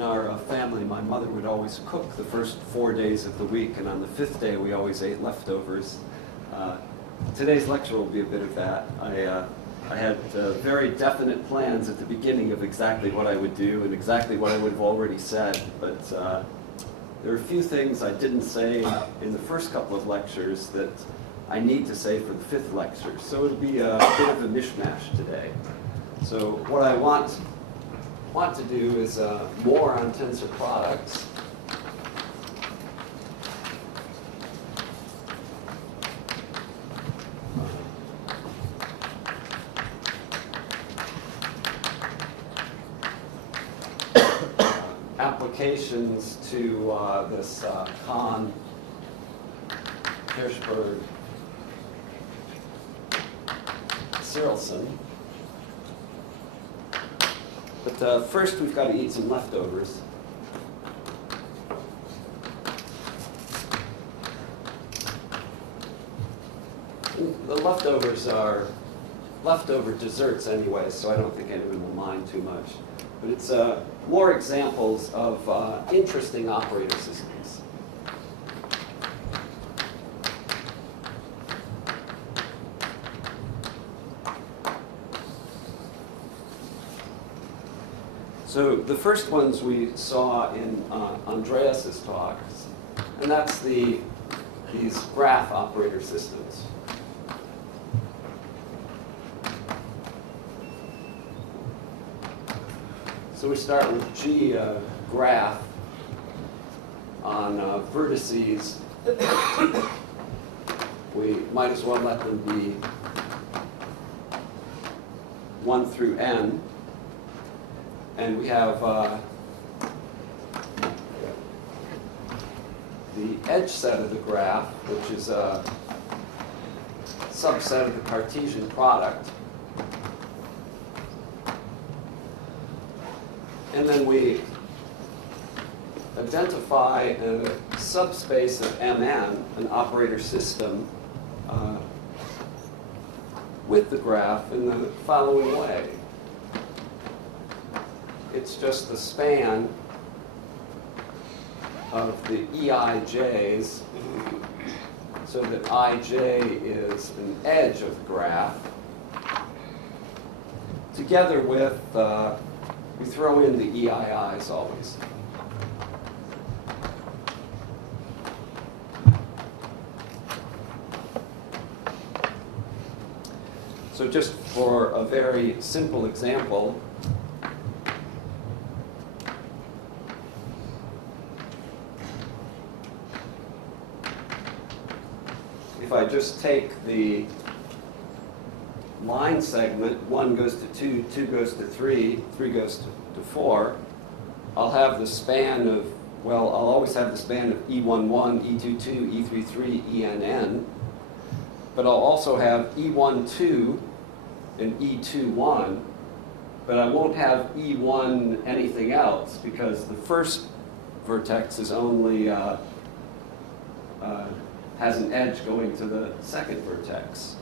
In our family, my mother would always cook the first 4 days of the week, and on the 5th day we always ate leftovers. Today's lecture will be a bit of that. I had very definite plans at the beginning of exactly what I would do and exactly what I would have already said, but there are a few things I didn't say in the first couple of lectures that I need to say for the 5th lecture. So it'll be a bit of a mishmash today. So what I want to do is more on tensor products. Applications to this Kahn, Hirschberg, Cyrilson. But first we've got to eat some leftovers. The leftovers are leftover desserts anyway, so I don't think anyone will mind too much. But it's more examples of interesting operator systems. So the first ones we saw in Andreas's talks, and that's these graph operator systems. So we start with G, graph on vertices. We might as well let them be 1 through n. And we have the edge set of the graph, which is a subset of the Cartesian product. And then we identify a subspace of Mn, an operator system, with the graph in the following way. It's just the span of the EIJs, so that IJ is an edge of the graph, together with, we throw in the EIIs always. So just for a very simple example, if I just take the line segment, 1 goes to 2, 2 goes to 3, 3 goes to 4, I'll have the span of, well, I'll always have the span of E11, E22, E33, ENN, but I'll also have E12 and E21, but I won't have E1 anything else because the first vertex is only has an edge going to the second vertex.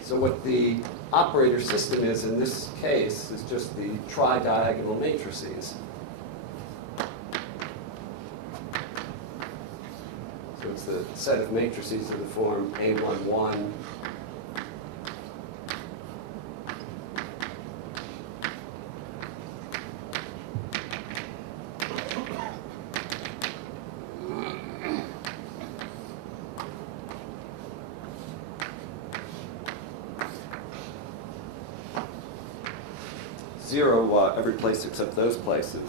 So what the operator system is in this case is just the tri-diagonal matrices. So it's the set of matrices of the form A11, every place except those places.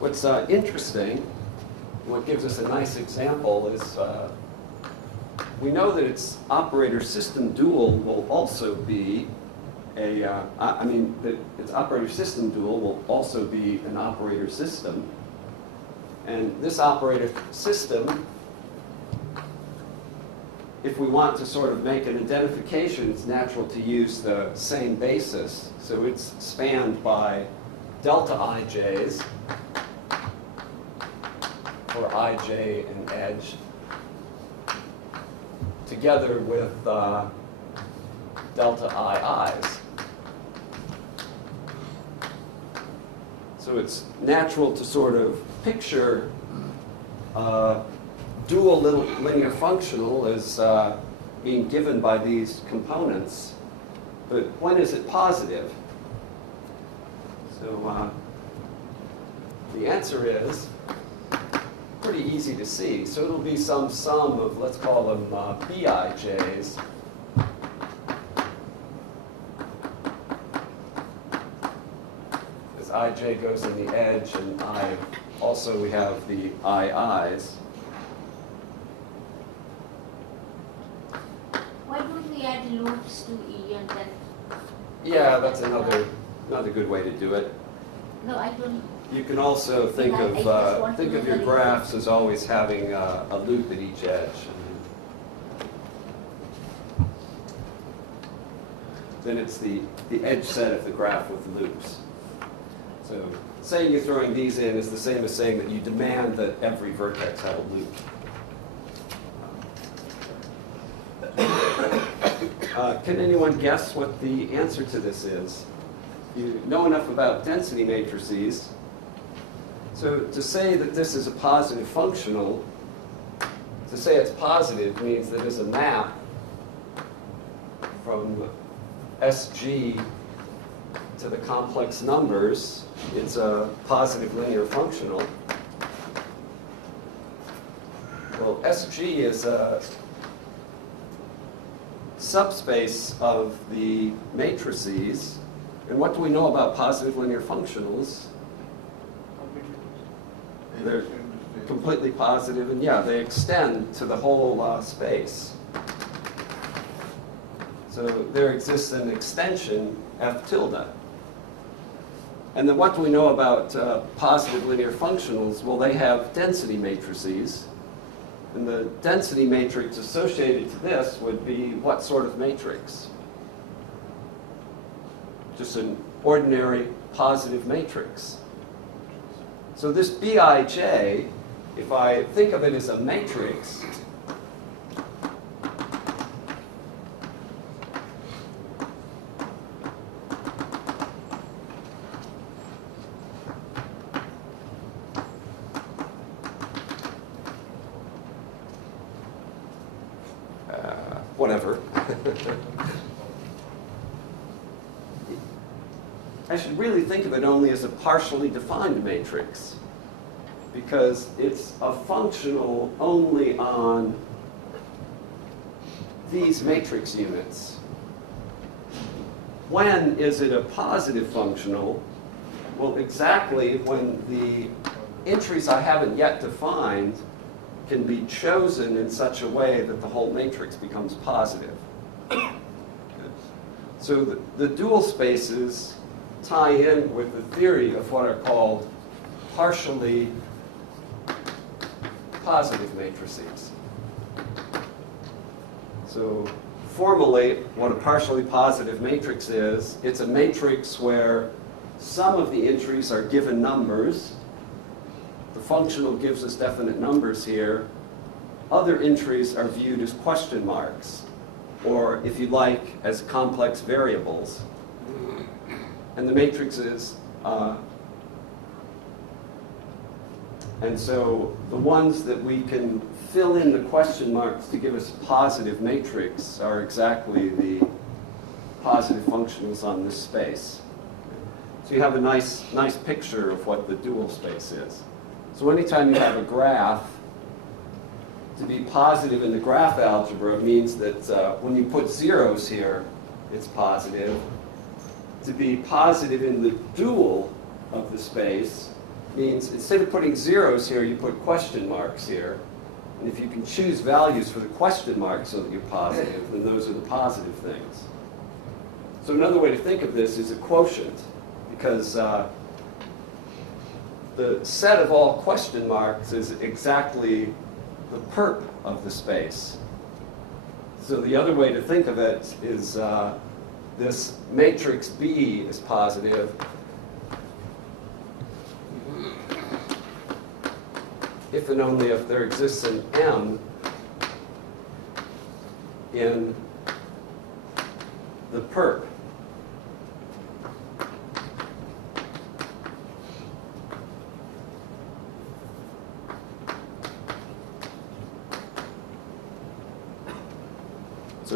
What's interesting, what gives us a nice example is we know that its operator system dual will also be that its operator system dual will also be an operator system. And this operator system, if we want to sort of make an identification, it's natural to use the same basis. So it's spanned by delta IJs for IJ and edge, together with delta IIs. So it's natural to sort of picture dual linear functional as being given by these components. But when is it positive? So the answer is pretty easy to see. So it'll be some sum of, let's call them bij's. As ij goes in the edge, and also we have the ii's. Why don't we add loops to E and then? Yeah, that's another good way to do it. No, I don't. You can also think of your graphs as always having a loop at each edge. Then it's the edge set of the graph with loops. So saying you're throwing these in is the same as saying that you demand that every vertex have a loop. Can anyone guess what the answer to this is? You know enough about density matrices. So to say that this is a positive functional, to say it's positive means that it's a map from SG to the complex numbers. It's a positive linear functional. Well, SG is a subspace of the matrices. And what do we know about positive linear functionals? They're completely positive, and yeah, they extend to the whole space. So there exists an extension F tilde. And then what do we know about positive linear functionals? Well, they have density matrices. And the density matrix associated to this would be what sort of matrix? Just an ordinary positive matrix. So this Bij, if I think of it as a matrix, whatever. I should really think of it only as a partially defined matrix, because it's a functional only on these matrix units. When is it a positive functional? Well, exactly when the entries I haven't yet defined can be chosen in such a way that the whole matrix becomes positive. So the dual spaces tie in with the theory of what are called partially positive matrices. So formally, what a partially positive matrix is, it's a matrix where some of the entries are given numbers. The functional gives us definite numbers here. Other entries are viewed as question marks, or if you like, as complex variables. And the matrices, and so the ones that we can fill in the question marks to give us a positive matrix are exactly the positive functionals on this space. So you have a nice picture of what the dual space is. So anytime you have a graph, to be positive in the graph algebra means that when you put zeros here, it's positive. To be positive in the dual of the space means instead of putting zeros here, you put question marks here. And if you can choose values for the question marks so that you're positive, then those are the positive things. So another way to think of this is a quotient, because the set of all question marks is exactly the perp of the space. So the other way to think of it is this matrix B is positive if and only if there exists an M in the perp.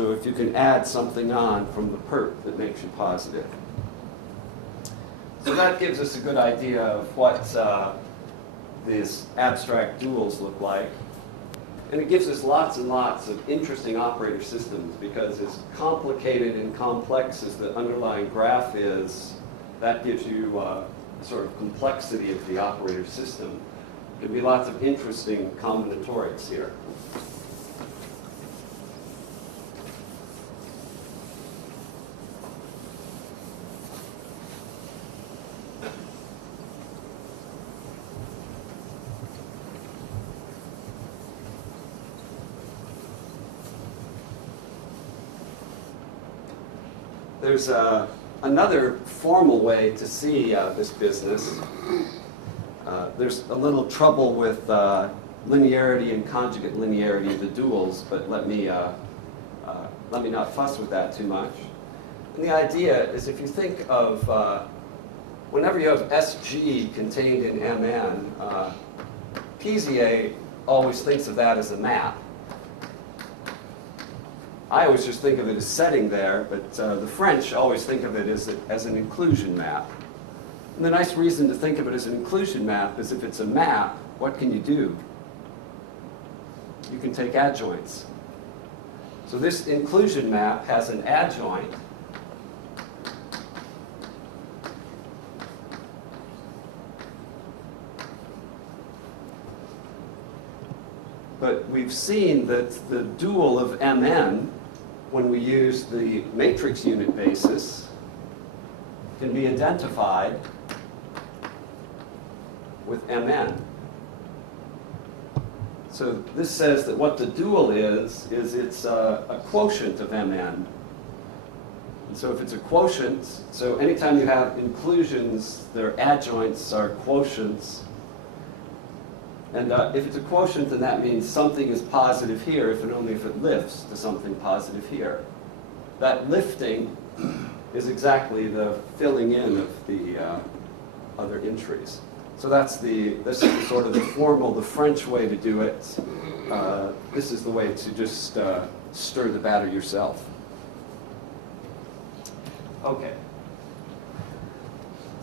So if you can add something on from the perp that makes you positive. So that gives us a good idea of what these abstract duals look like. And it gives us lots and lots of interesting operator systems, because as complicated and complex as the underlying graph is, that gives you sort of complexity of the operator system. There can be lots of interesting combinatorics here. There's another formal way to see this business. There's a little trouble with linearity and conjugate linearity of the duals, but let me not fuss with that too much. And the idea is, if you think of whenever you have SG contained in MN, PZA always thinks of that as a map. I always just think of it as setting there, but the French always think of it as an inclusion map. And the nice reason to think of it as an inclusion map is, if it's a map, what can you do? You can take adjoints. So this inclusion map has an adjoint. But we've seen that the dual of MN, when we use the matrix unit basis, can be identified with MN. So this says that what the dual is it's a quotient of MN. And so if it's a quotient, so anytime you have inclusions, their adjoints are quotients. And if it's a quotient, then that means something is positive here, if and only if it lifts to something positive here. That lifting is exactly the filling in of the other entries. So this is sort of the formal, the French way to do it. This is the way to just stir the batter yourself. Okay.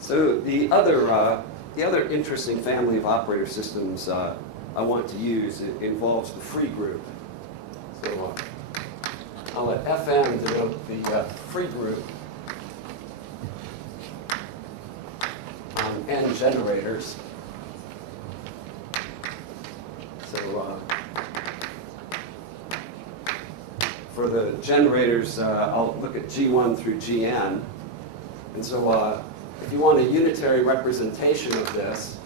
So the other interesting family of operator systems I want to use, it involves the free group. So I'll let Fn denote the free group on n generators. So for the generators, I'll look at G1 through Gn. And so if you want a unitary representation of this,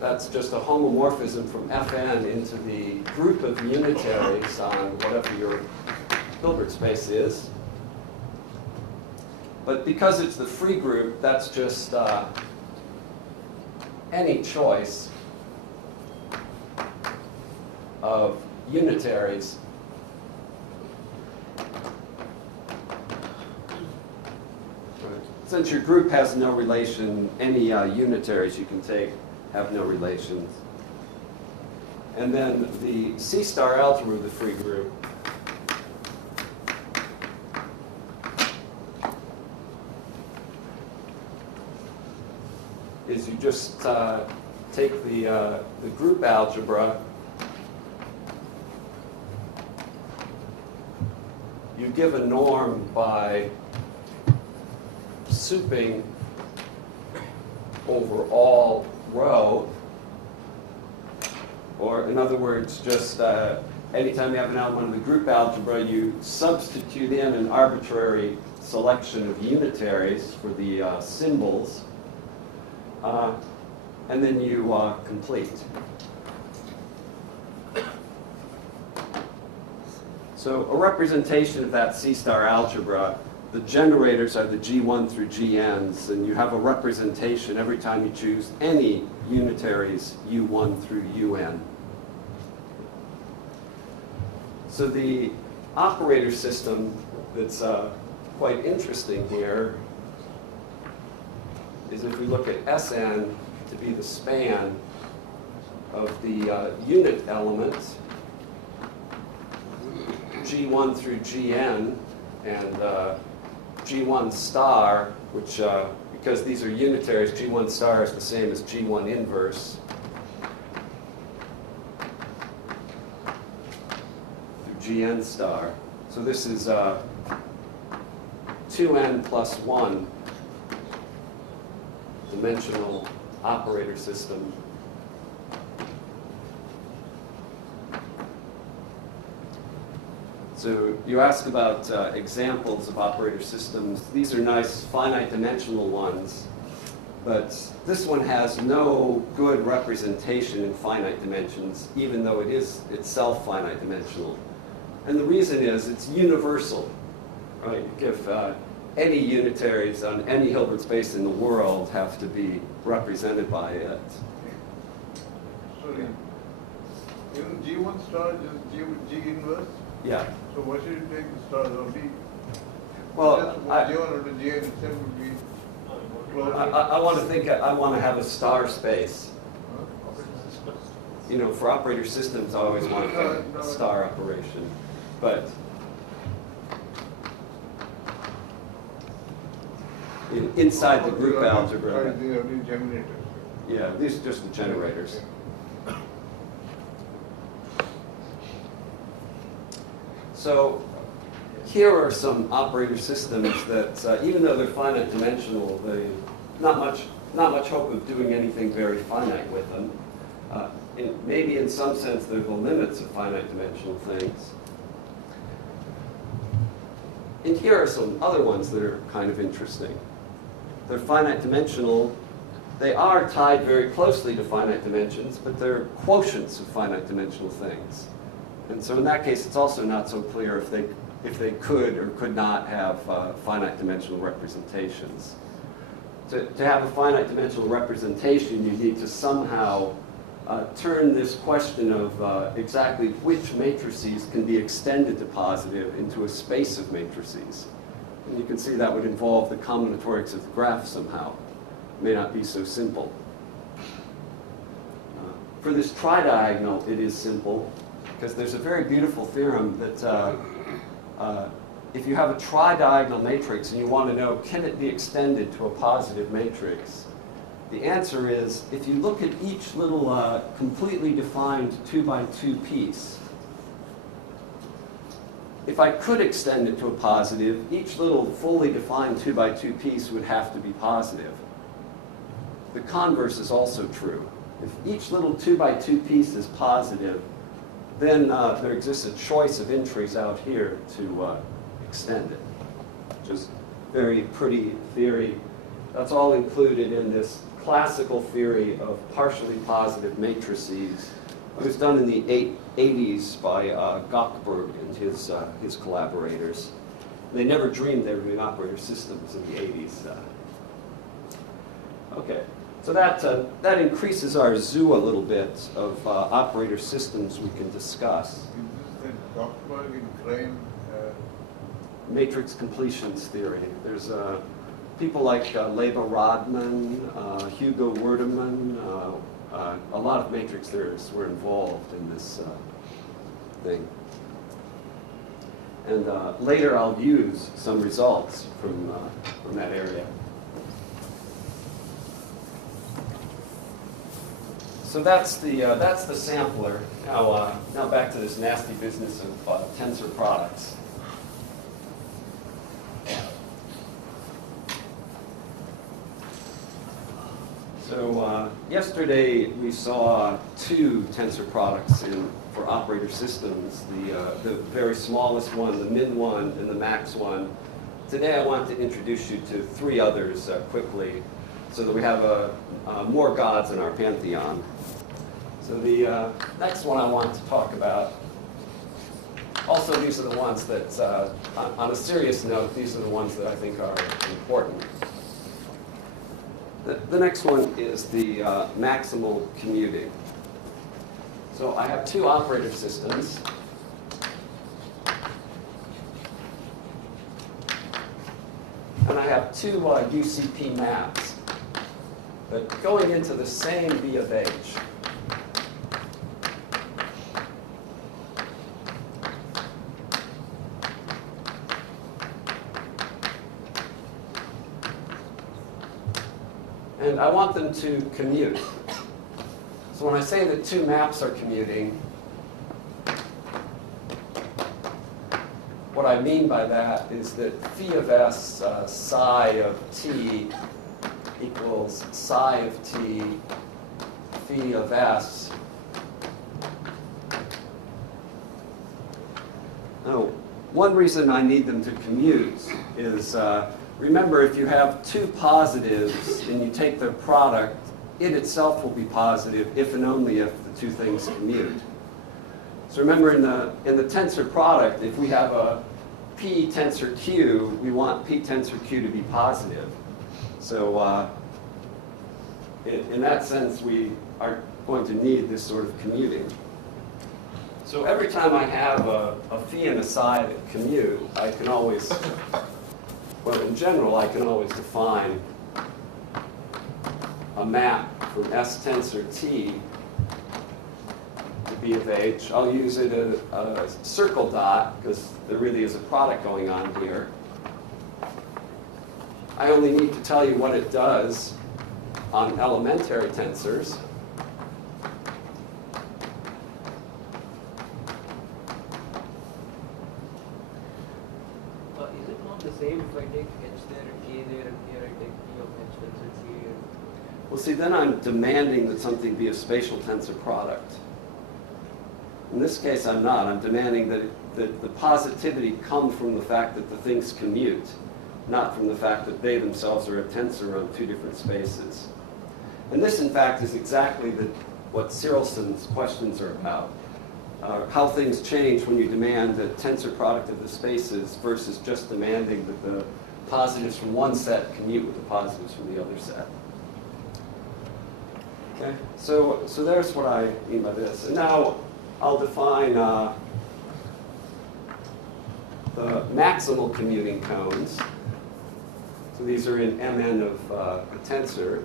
that's just a homomorphism from Fn into the group of unitaries on whatever your Hilbert space is. But because it's the free group, that's just any choice of unitaries since your group has no relation, any unitaries you can take have no relations. And then the C-star algebra of the free group is, you just take the group algebra, you give a norm by souping over all rho, or in other words, just anytime you have an element of the group algebra, you substitute in an arbitrary selection of unitaries for the symbols, and then you complete. So a representation of that C-star algebra, the generators are the G1 through Gn's, and you have a representation every time you choose any unitaries U1 through UN. So the operator system that's quite interesting here is, if we look at Sn, to be the span of the unit element G1 through Gn, and G1 star, which, because these are unitaries, G1 star is the same as G1 inverse through Gn star. So this is 2n plus 1 dimensional operator system. So you ask about examples of operator systems. These are nice finite dimensional ones, but this one has no good representation in finite dimensions, even though it is itself finite dimensional. And the reason is it's universal, right? If any unitaries on any Hilbert space in the world have to be represented by it. Sorry. In G1 star is G inverse? Yeah. So what should you take the stars or B? Well, G1 or the Gn itself would be closer. I want to think, I want to have a star space. Huh? You know, for operator systems, I always want a star operation. But inside the group algebra, yeah, these are just the generators. So here are some operator systems that, even though they're finite dimensional, they not much hope of doing anything very finite with them. Maybe in some sense they're the limits of finite dimensional things. And here are some other ones that are kind of interesting. They're finite dimensional. They are tied very closely to finite dimensions, but they're quotients of finite dimensional things. And so in that case, it's also not so clear if they could or could not have finite dimensional representations. To have a finite dimensional representation, you need to somehow turn this question of exactly which matrices can be extended to positive into a space of matrices. And you can see that would involve the combinatorics of the graph somehow. It may not be so simple. For this tridiagonal, it is simple, because there's a very beautiful theorem that if you have a tridiagonal matrix and you want to know, can it be extended to a positive matrix? The answer is, if you look at each little completely defined 2x2 piece, if I could extend it to a positive, each little fully defined 2x2 piece would have to be positive. The converse is also true. If each little 2x2 piece is positive, then there exists a choice of entries out here to extend it. Just very pretty theory. That's all included in this classical theory of partially positive matrices. It was done in the 80s by Gockberg and his collaborators. They never dreamed they were doing operator systems in the 80s. Okay. So that increases our zoo a little bit of operator systems we can discuss. Is this the Gockberg in Crane? Matrix completions theory. There's people like Leba Rodman, Hugo Werdemann, a lot of matrix theorists were involved in this thing. And later I'll use some results from that area. So that's the sampler. Now back to this nasty business of tensor products. So yesterday we saw two tensor products for operator systems. The very smallest one, the min one, and the max one. Today I want to introduce you to three others quickly, so that we have more gods in our pantheon. So the next one I want to talk about, also these are the ones that, on a serious note, these are the ones that I think are important. The next one is the maximal commuting. So I have two operator systems. And I have two UCP maps. but going into the same V of H. And I want them to commute. So when I say that two maps are commuting, what I mean by that is that phi of s psi of t equals psi of t phi of s. Now, one reason I need them to commute is, remember, if you have two positives and you take their product, it itself will be positive if and only if the two things commute. So remember, in the tensor product, if we have a p tensor q, we want p tensor q to be positive. So in that sense, we are going to need this sort of commuting. So every time I have a phi and a psi that commute, I can always, well, in general, I can always define a map from S tensor T to B of H. I'll use it a circle dot because there really is a product going on here. I only need to tell you what it does on elementary tensors. Is it not the same if I take H there and K there, and here I take P of H tensor K here? Well, see, then I'm demanding that something be a spatial tensor product. In this case, I'm not. I'm demanding that the positivity come from the fact that the things commute, not from the fact that they themselves are a tensor on two different spaces. And this, in fact, is exactly what Cyrilson's questions are about. How things change when you demand a tensor product of the spaces versus just demanding that the positives from one set commute with the positives from the other set. Okay, so there's what I mean by this. And now I'll define the maximal commuting cones. So these are in Mn of a tensor.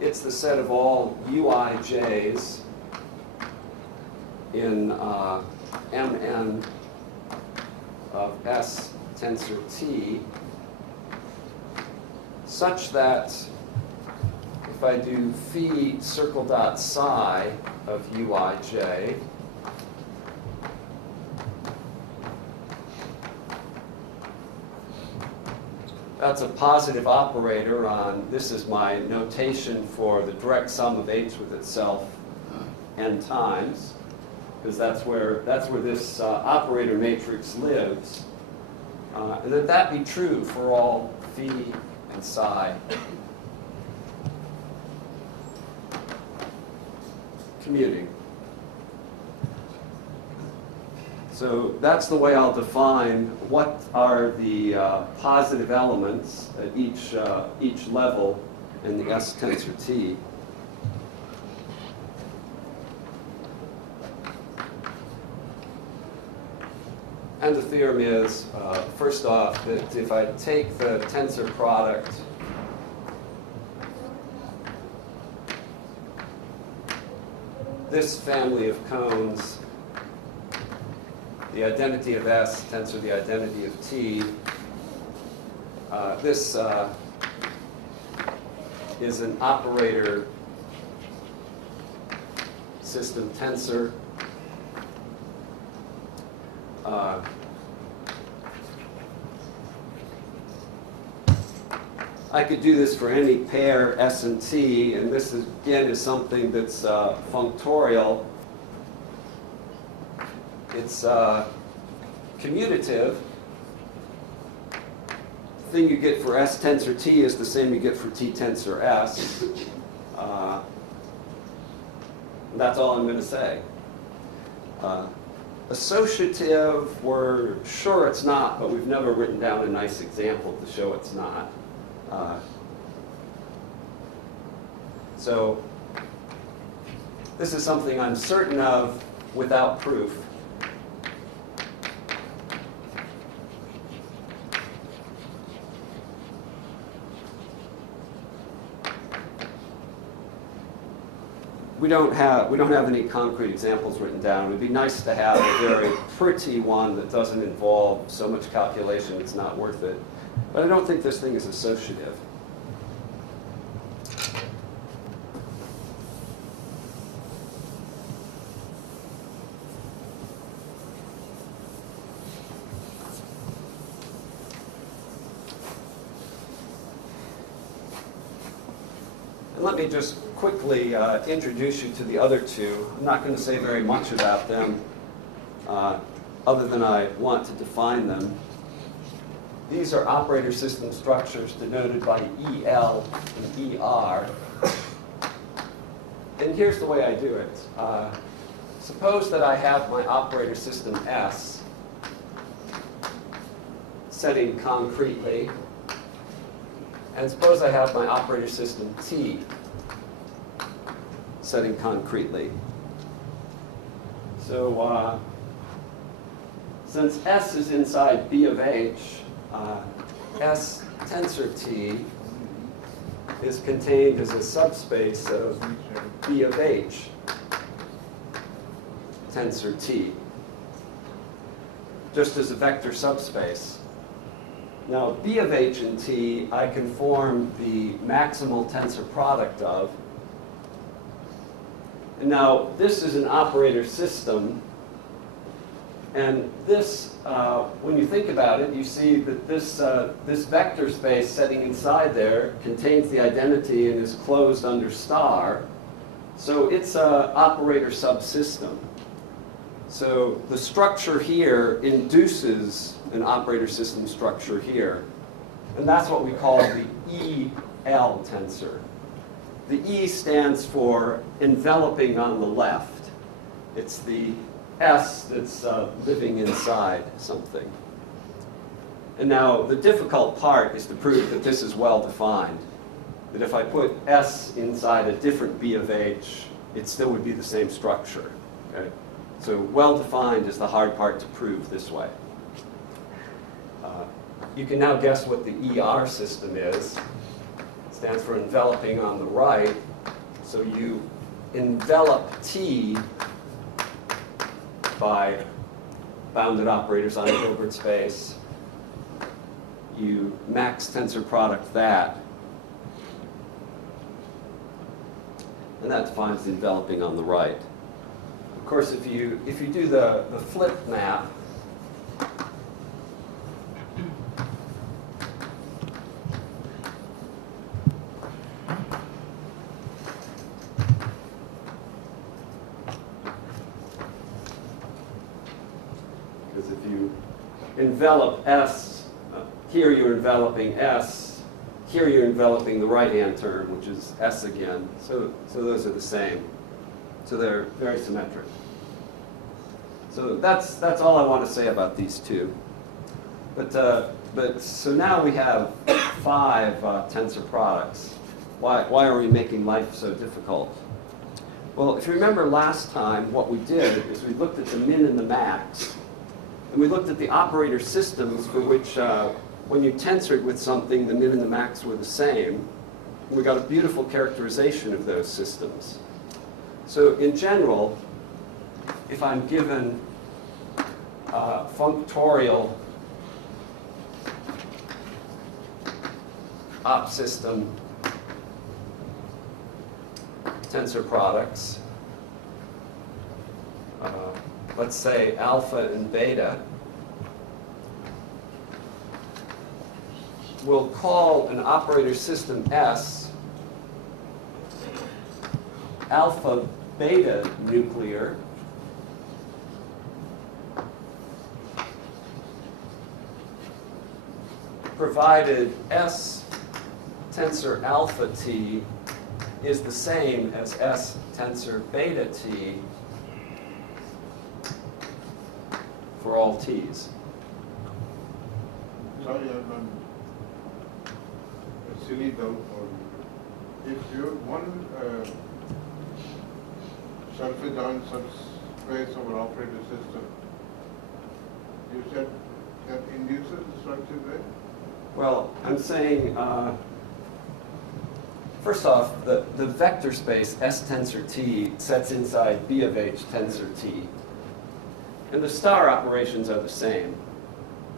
It's the set of all uij's in Mn of S tensor T, such that if I do phi circle dot psi of uij, that's a positive operator on, this is my notation for the direct sum of H with itself n times, because that's where this operator matrix lives. And that be true for all phi and psi commuting. So that's the way I'll define what are the positive elements at each level in the S tensor T. And the theorem is, first off, that if I take the tensor product this family of cones, the identity of S tensor the identity of T, this is an operator system tensor. I could do this for any pair S and T, and this is, again, is something that's functorial. It's commutative. The thing you get for S tensor T is the same you get for T tensor S. That's all I'm going to say. Associative, we're sure it's not, but we've never written down a nice example to show it's not. So this is something I'm certain of without proof. we don't have any concrete examples written down. It would be nice to have a very pretty one that doesn't involve so much calculation it's not worth it. But I don't think this thing is associative. And let me just quickly introduce you to the other two. I'm not going to say very much about them other than I want to define them. These are operator system structures denoted by EL and ER. And here's the way I do it. Suppose that I have my operator system S setting concretely. And suppose I have my operator system T setting concretely. So since S is inside B of H, S tensor T is contained as a subspace of B of H tensor T, just as a vector subspace. Now, B of H and T, I can form the maximal tensor product of. And now, this is an operator system. And this, when you think about it, you see that this vector space setting inside there contains the identity and is closed under star. So it's an operator subsystem. So the structure here induces an operator system structure here. And that's what we call the EL tensor. The E stands for enveloping on the left. It's the S that's living inside something. And now the difficult part is to prove that this is well defined. That if I put S inside a different B of H, it still would be the same structure. Okay? So well-defined is the hard part to prove this way. You can now guess what the ER system is. It stands for enveloping on the right. So you envelop T by bounded operators on a Hilbert space. You max tensor product that. And that defines the enveloping on the right. Of course, if you do the flip map, because if you envelop S, here you're enveloping S, here you're enveloping the right-hand term, which is S again. So those are the same. So they're very symmetric. So that's all I want to say about these two. But so now we have 5 tensor products. Why are we making life so difficult? Well, if you remember last time, what we did is we looked at the min and the max, and we looked at the operator systems for which, when you tensored with something, the min and the max were the same. And we got a beautiful characterization of those systems. So in general, if I'm given functorial op system tensor products, let's say alpha and beta, we'll call an operator system S alpha beta nuclear, provided S tensor alpha T is the same as S tensor beta T for all T's. Sorry, I'm on a silly doubt for you. If you one self-adjoint subspace of an operator system, you said that induces the structure there? Well, I'm saying First off, the vector space S tensor T sets inside B of H tensor T. And the star operations are the same.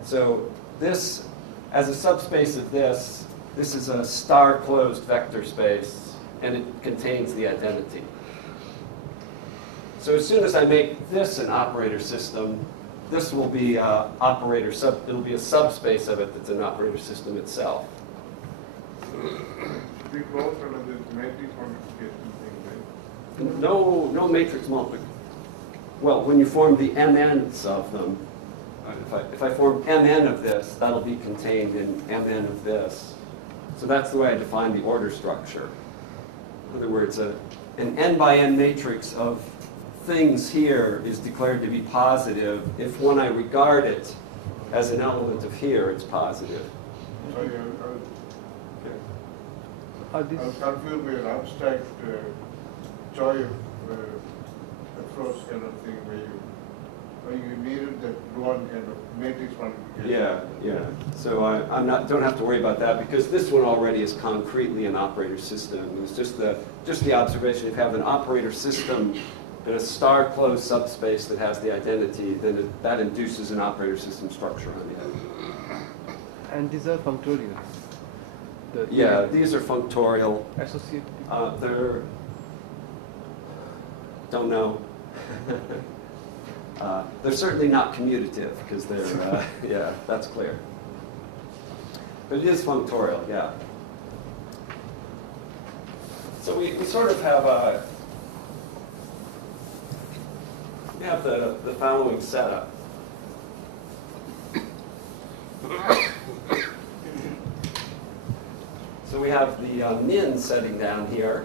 So this, as a subspace of this is a star-closed vector space, and it contains the identity. So as soon as I make this an operator system, this will be it'll be a subspace of it that's an operator system itself. We go for this matrix multiplication thing, right? No matrix multiplication. Well, when you form the MNs of them, if I form MN of this, that'll be contained in MN of this. So that's the way I define the order structure. In other words, an n by n matrix of things here is declared to be positive if when I regard it as an element of here, it's positive. Sorry, I was confused with abstract choice approach kind of thing where you needed that one kind of matrix multiplication. Yeah. So I don't have to worry about that because this one already is concretely an operator system. It's just the observation. If you have an operator system in a star-closed subspace that has the identity, then that induces an operator system structure on it. And these are functorial. Yeah, these are functorial. Associated. They're, don't know. They're certainly not commutative because they're, yeah, that's clear. But it is functorial, yeah. So we sort of have we have the following setup. So we have the min setting down here.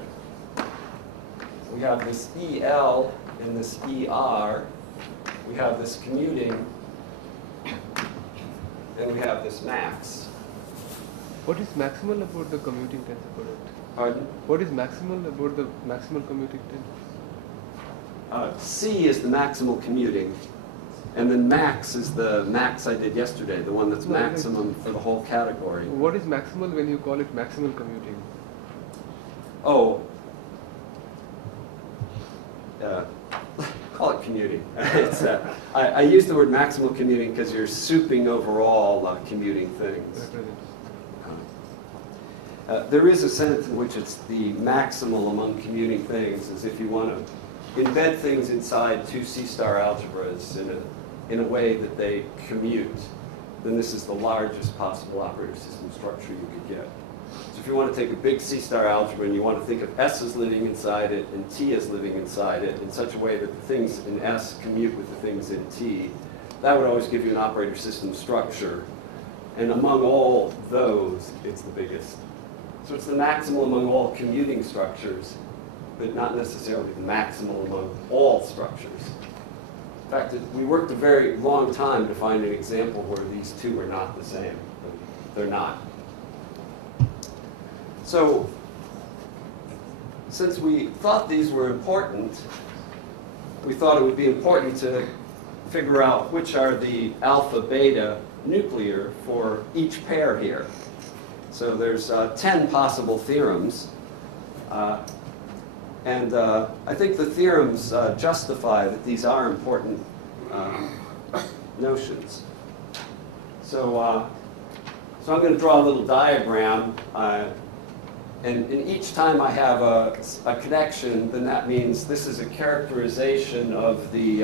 We have this EL and this ER. We have this commuting. And we have this max. What is maximal about the commuting tensor product? Pardon? What is maximal about the maximal commuting tensor? C is the maximal commuting. And then max is the max I did yesterday, the one that's maximum for the whole category. What is maximal when you call it maximal commuting? Oh. Call it commuting. It's, I use the word maximal commuting because you're souping over all commuting things. There is a sense in which it's the maximal among commuting things, as if you want to embed things inside two C-star algebras in a way that they commute, then this is the largest possible operator system structure you could get. So if you want to take a big C-star algebra and you want to think of S as living inside it and T as living inside it in such a way that the things in S commute with the things in T, that would always give you an operator system structure. And among all those, it's the biggest. So it's the maximal among all commuting structures, but not necessarily the maximal among all structures. In fact, we worked a very long time to find an example where these two are not the same. They're not. So, since we thought these were important, we thought it would be important to figure out which are the alpha beta nuclear for each pair here. So there's 10 possible theorems. And I think the theorems justify that these are important notions. So I'm going to draw a little diagram. And each time I have a connection, then that means this is a characterization of the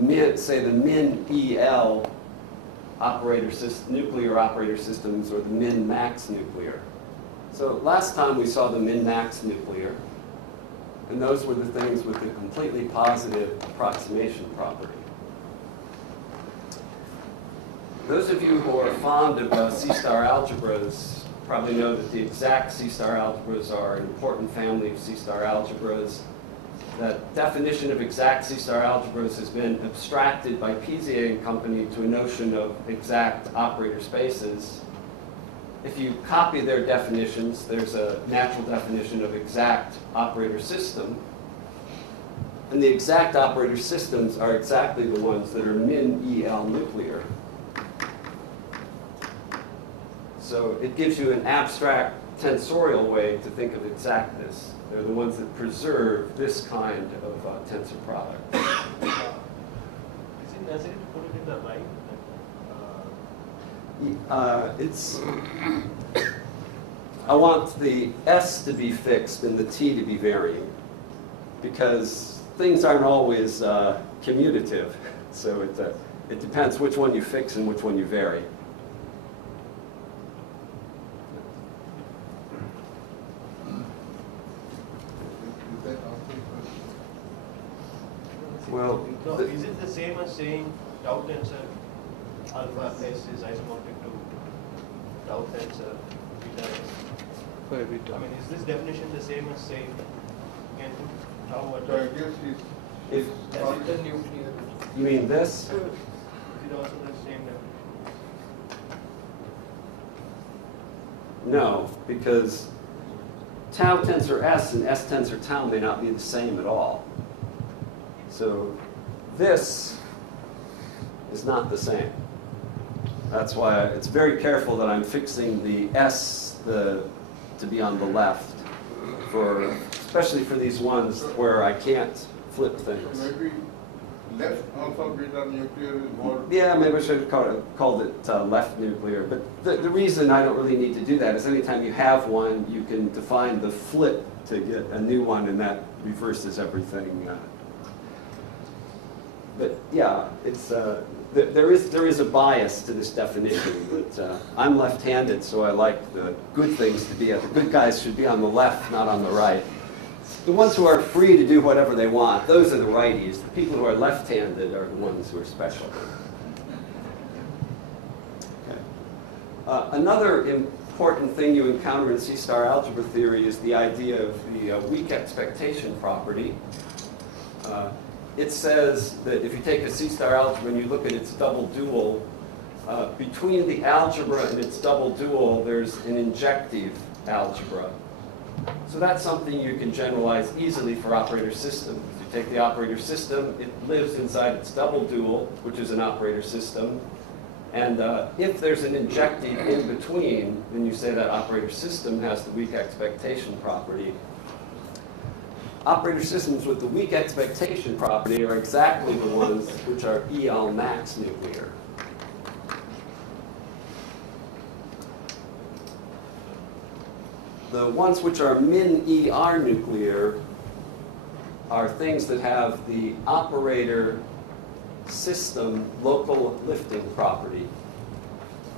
the min-EL nuclear operator systems, or the min-max nuclear. So last time we saw the min-max nuclear, and those were the things with the completely positive approximation property. Those of you who are fond of C-star algebras probably know that the exact C-star algebras are an important family of C-star algebras. That definition of exact C-star algebras has been abstracted by Pizier and company to a notion of exact operator spaces. If you copy their definitions, there's a natural definition of exact operator system. And the exact operator systems are exactly the ones that are min-EL nuclear. So it gives you an abstract tensorial way to think of exactness. They're the ones that preserve this kind of tensor product. Is it necessary to put it in the right? I want the S to be fixed and the T to be varying, because things aren't always commutative. So it depends which one you fix and which one you vary. Well, No, is it the same as saying tau tensor alpha S is isomorphic to tau tensor beta S? For every I term. mean, is this definition the same as saying can tau at So I guess it's. if Is it the nuclear? you mean this, Is it also the same definition? no, because tau tensor S and S tensor tau may not be the same at all. So this is not the same. That's why it's very careful that I'm fixing the S to be on the left, especially for these ones where I can't flip So things. maybe left alpha beta nuclear is more. Yeah, maybe I should have called it left nuclear. But the reason I don't really need to do that is anytime you have one, you can define the flip to get a new one, and that reverses everything. But yeah, it's there is a bias to this definition. But I'm left-handed, so I like the good things to be. The good guys should be on the left, not on the right. The ones who are free to do whatever they want, those are the righties. The people who are left-handed are the ones who are special. Okay. Another important thing you encounter in C-star algebra theory is the idea of the weak expectation property. It says that if you take a C-star algebra and you look at its double dual, between the algebra and its double dual, there's an injective algebra. So that's something you can generalize easily for operator systems. You take the operator system, it lives inside its double dual, which is an operator system. And if there's an injective in between, then you say that operator system has the weak expectation property. Operator systems with the weak expectation property are exactly the ones which are EL max nuclear. The ones which are min ER nuclear are things that have the operator system local lifting property.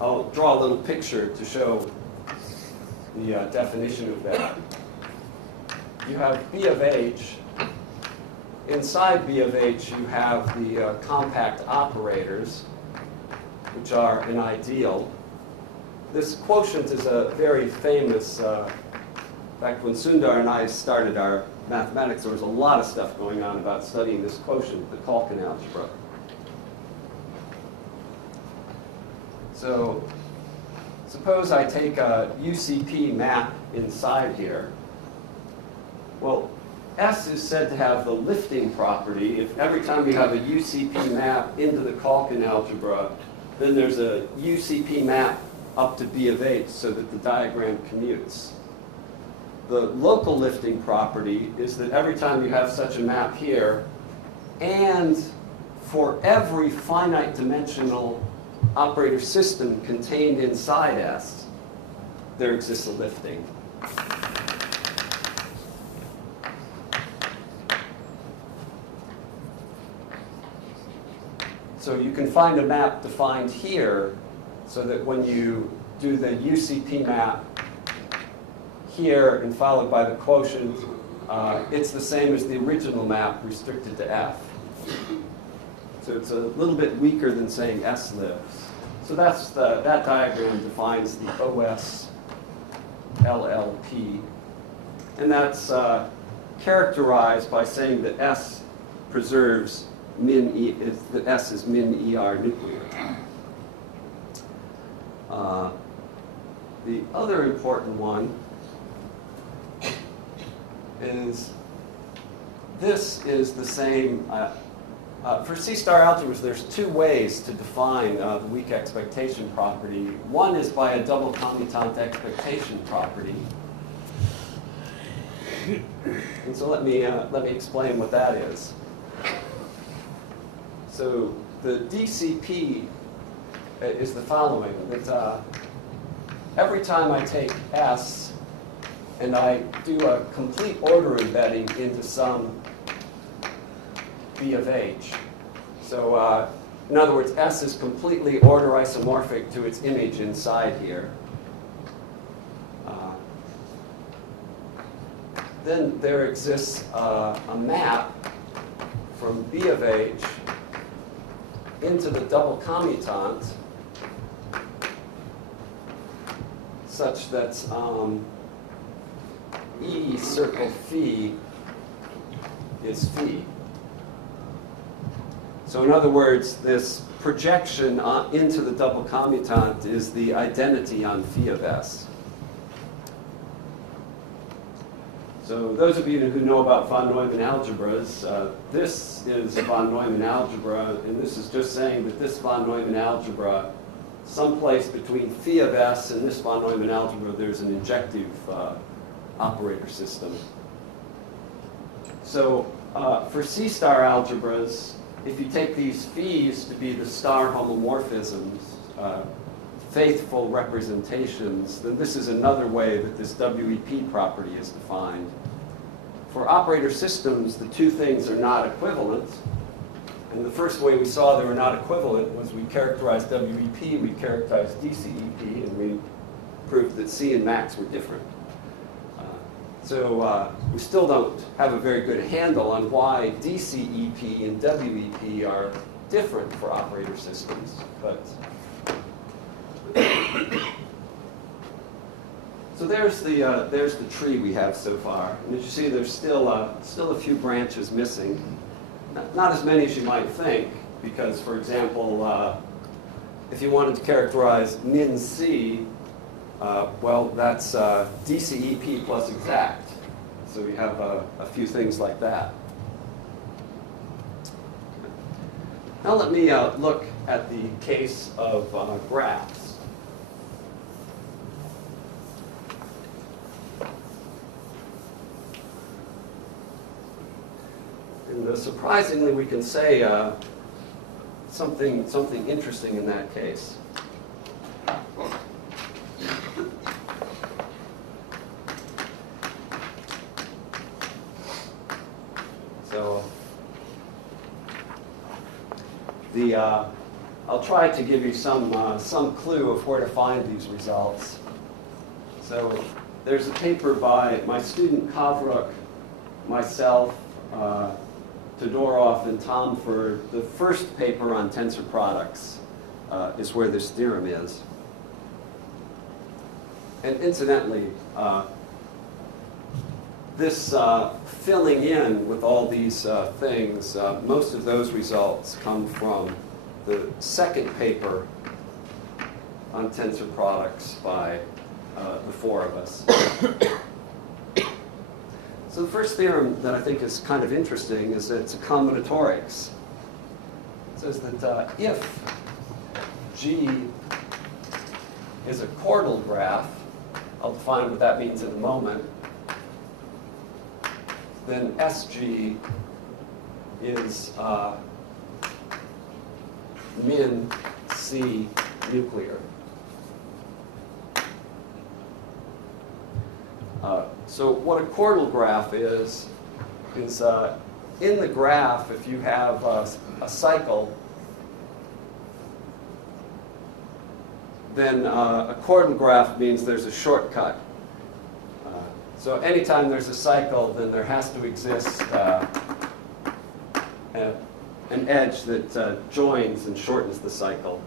I'll draw a little picture to show the definition of that. You have B of H. Inside B of H, you have the compact operators, which are an ideal. This quotient is a very famous, in fact, when Sundar and I started our mathematics, there was a lot of stuff going on about studying this quotient, the Kalkin algebra. So suppose I take a UCP map inside here. Well, S is said to have the lifting property. If every time you have a UCP map into the Kalkin algebra, then there's a UCP map up to B of H so that the diagram commutes. The local lifting property is that every time you have such a map here, and for every finite dimensional operator system contained inside S, there exists a lifting. So you can find a map defined here so that when you do the UCP map here and followed by the quotient, it's the same as the original map restricted to F. So it's a little bit weaker than saying S lives. So that diagram defines the OS LLP. And that's characterized by saying that S preserves that S is min ER nuclear. The other important one is this is the same For C-star algebras, there's two ways to define the weak expectation property. One is by a double commutant expectation property. And so let me explain what that is. So the DCP is the following, that every time I take S and I do a complete order embedding into some B of H. So in other words, S is completely order isomorphic to its image inside here. Then there exists a map from B of H into the double commutant such that E circle phi is phi. So in other words, this projection into the double commutant is the identity on phi of S. So those of you who know about von Neumann algebras, this is a von Neumann algebra, and this is just saying that this von Neumann algebra, someplace between phi of S and this von Neumann algebra, there's an injective operator system. So for C-star algebras, if you take these phis to be the star homomorphisms, faithful representations, then this is another way that this WEP property is defined. For operator systems, the two things are not equivalent. And the first way we saw they were not equivalent was we characterized WEP, we characterized DCEP, and we proved that C and max were different. So we still don't have a very good handle on why DCEP and WEP are different for operator systems. But so there's the tree we have so far. And as you see, there's still a few branches missing. Not as many as you might think, because, for example, if you wanted to characterize min C, well, that's DCEP plus exact. So we have a few things like that. Now let me look at the case of graphs. And surprisingly, we can say something interesting in that case. So I'll try to give you some clue of where to find these results. So there's a paper by my student Kavruk, myself, Todorov, and Tom for the first paper on tensor products is where this theorem is. And incidentally, this filling in with all these things, most of those results come from the second paper on tensor products by the four of us. So the first theorem that I think is kind of interesting is that it's a combinatorics. It says that if G is a chordal graph, I'll define what that means in a moment, then SG is min C nuclear. So what a chordal graph is in the graph, if you have a cycle, then a chordal graph means there's a shortcut. So anytime there's a cycle, then there has to exist an edge that joins and shortens the cycle.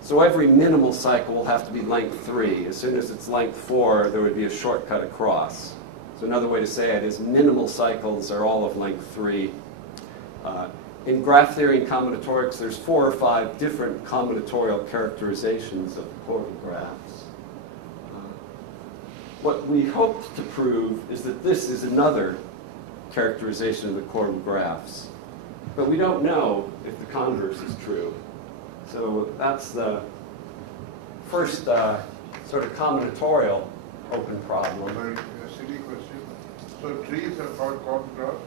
So every minimal cycle will have to be length 3. As soon as it's length 4, there would be a shortcut across. So another way to say it is minimal cycles are all of length 3. In graph theory and combinatorics, there's 4 or 5 different combinatorial characterizations of chordal graphs. What we hoped to prove is that this is another characterization of the chordal graphs. but we don't know if the converse is true. So that's the first sort of combinatorial open problem. Very silly question. So trees are called common graphs?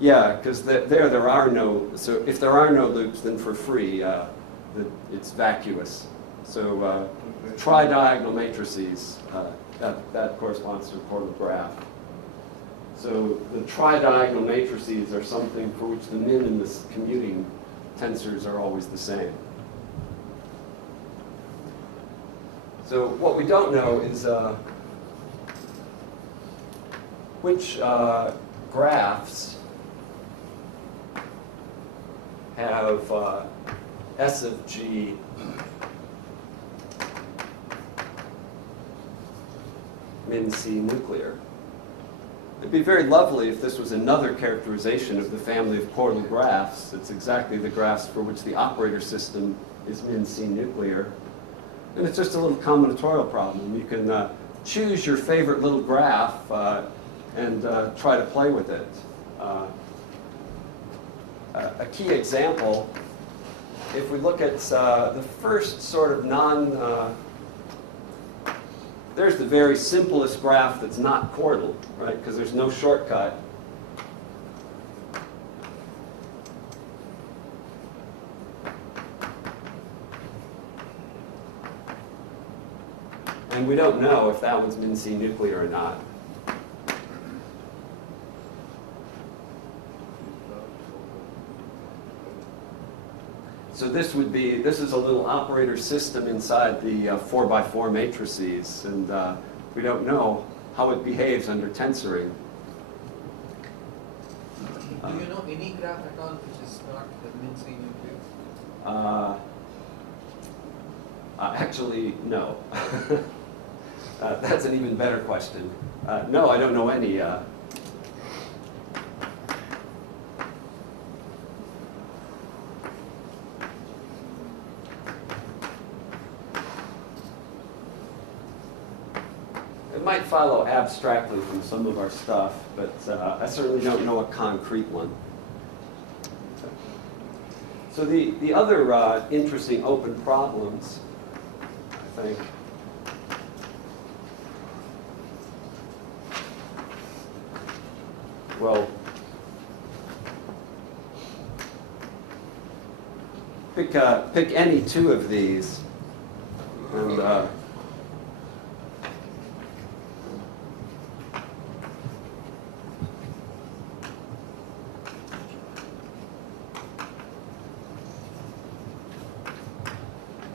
Yeah, because there are no, so if there are no loops, then for free, it's vacuous. So tri-diagonal matrices, that corresponds to a chordal graph. So the tri-diagonal matrices are something for which the min and the commuting tensors are always the same. So what we don't know is which graphs have S of G min C nuclear. It'd be very lovely if this was another characterization of the family of chordal graphs. It's exactly the graphs for which the operator system is min C nuclear. And it's just a little combinatorial problem. You can choose your favorite little graph and try to play with it. A key example, if we look at the first sort of there's the very simplest graph that's not chordal, right? Because there's no shortcut. And we don't know if that one's min C nuclear or not. So this is a little operator system inside the 4x4 matrices, and we don't know how it behaves under tensoring. Do you know any graph at all which is not the min C nuclear? Actually, no. That's an even better question. No, I don't know any. It might follow abstractly from some of our stuff, but I certainly don't know a concrete one. So the other interesting open problems, I think, well, pick any two of these, and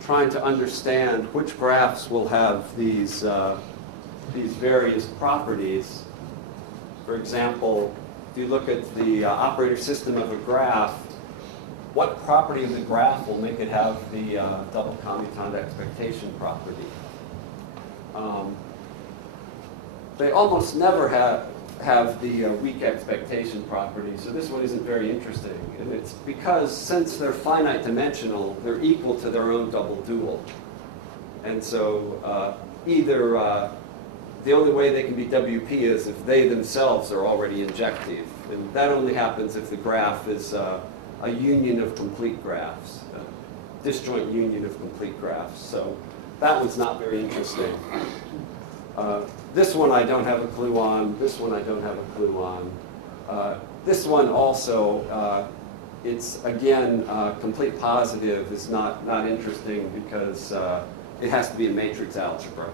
trying to understand which graphs will have these various properties. For example, if you look at the operator system of a graph, what property of the graph will make it have the double commutant expectation property? They almost never have the weak expectation property, so this one isn't very interesting. And it's because since they're finite dimensional, they're equal to their own double dual. And so either the only way they can be WP is if they themselves are already injective. And that only happens if the graph is a union of complete graphs, a disjoint union of complete graphs. So that one's not very interesting. This one I don't have a clue on. This one I don't have a clue on. This one also, it's again, complete positive is not interesting because it has to be a matrix algebra.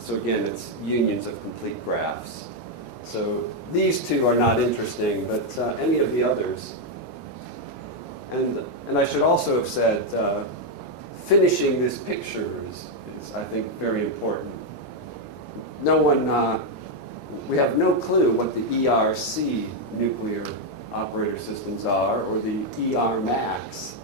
So again, it's unions of complete graphs. So these two are not interesting, but any of the others. And I should also have said, finishing this picture is I think, very important. No one, we have no clue what the ERC nuclear operator systems are, or the ER max.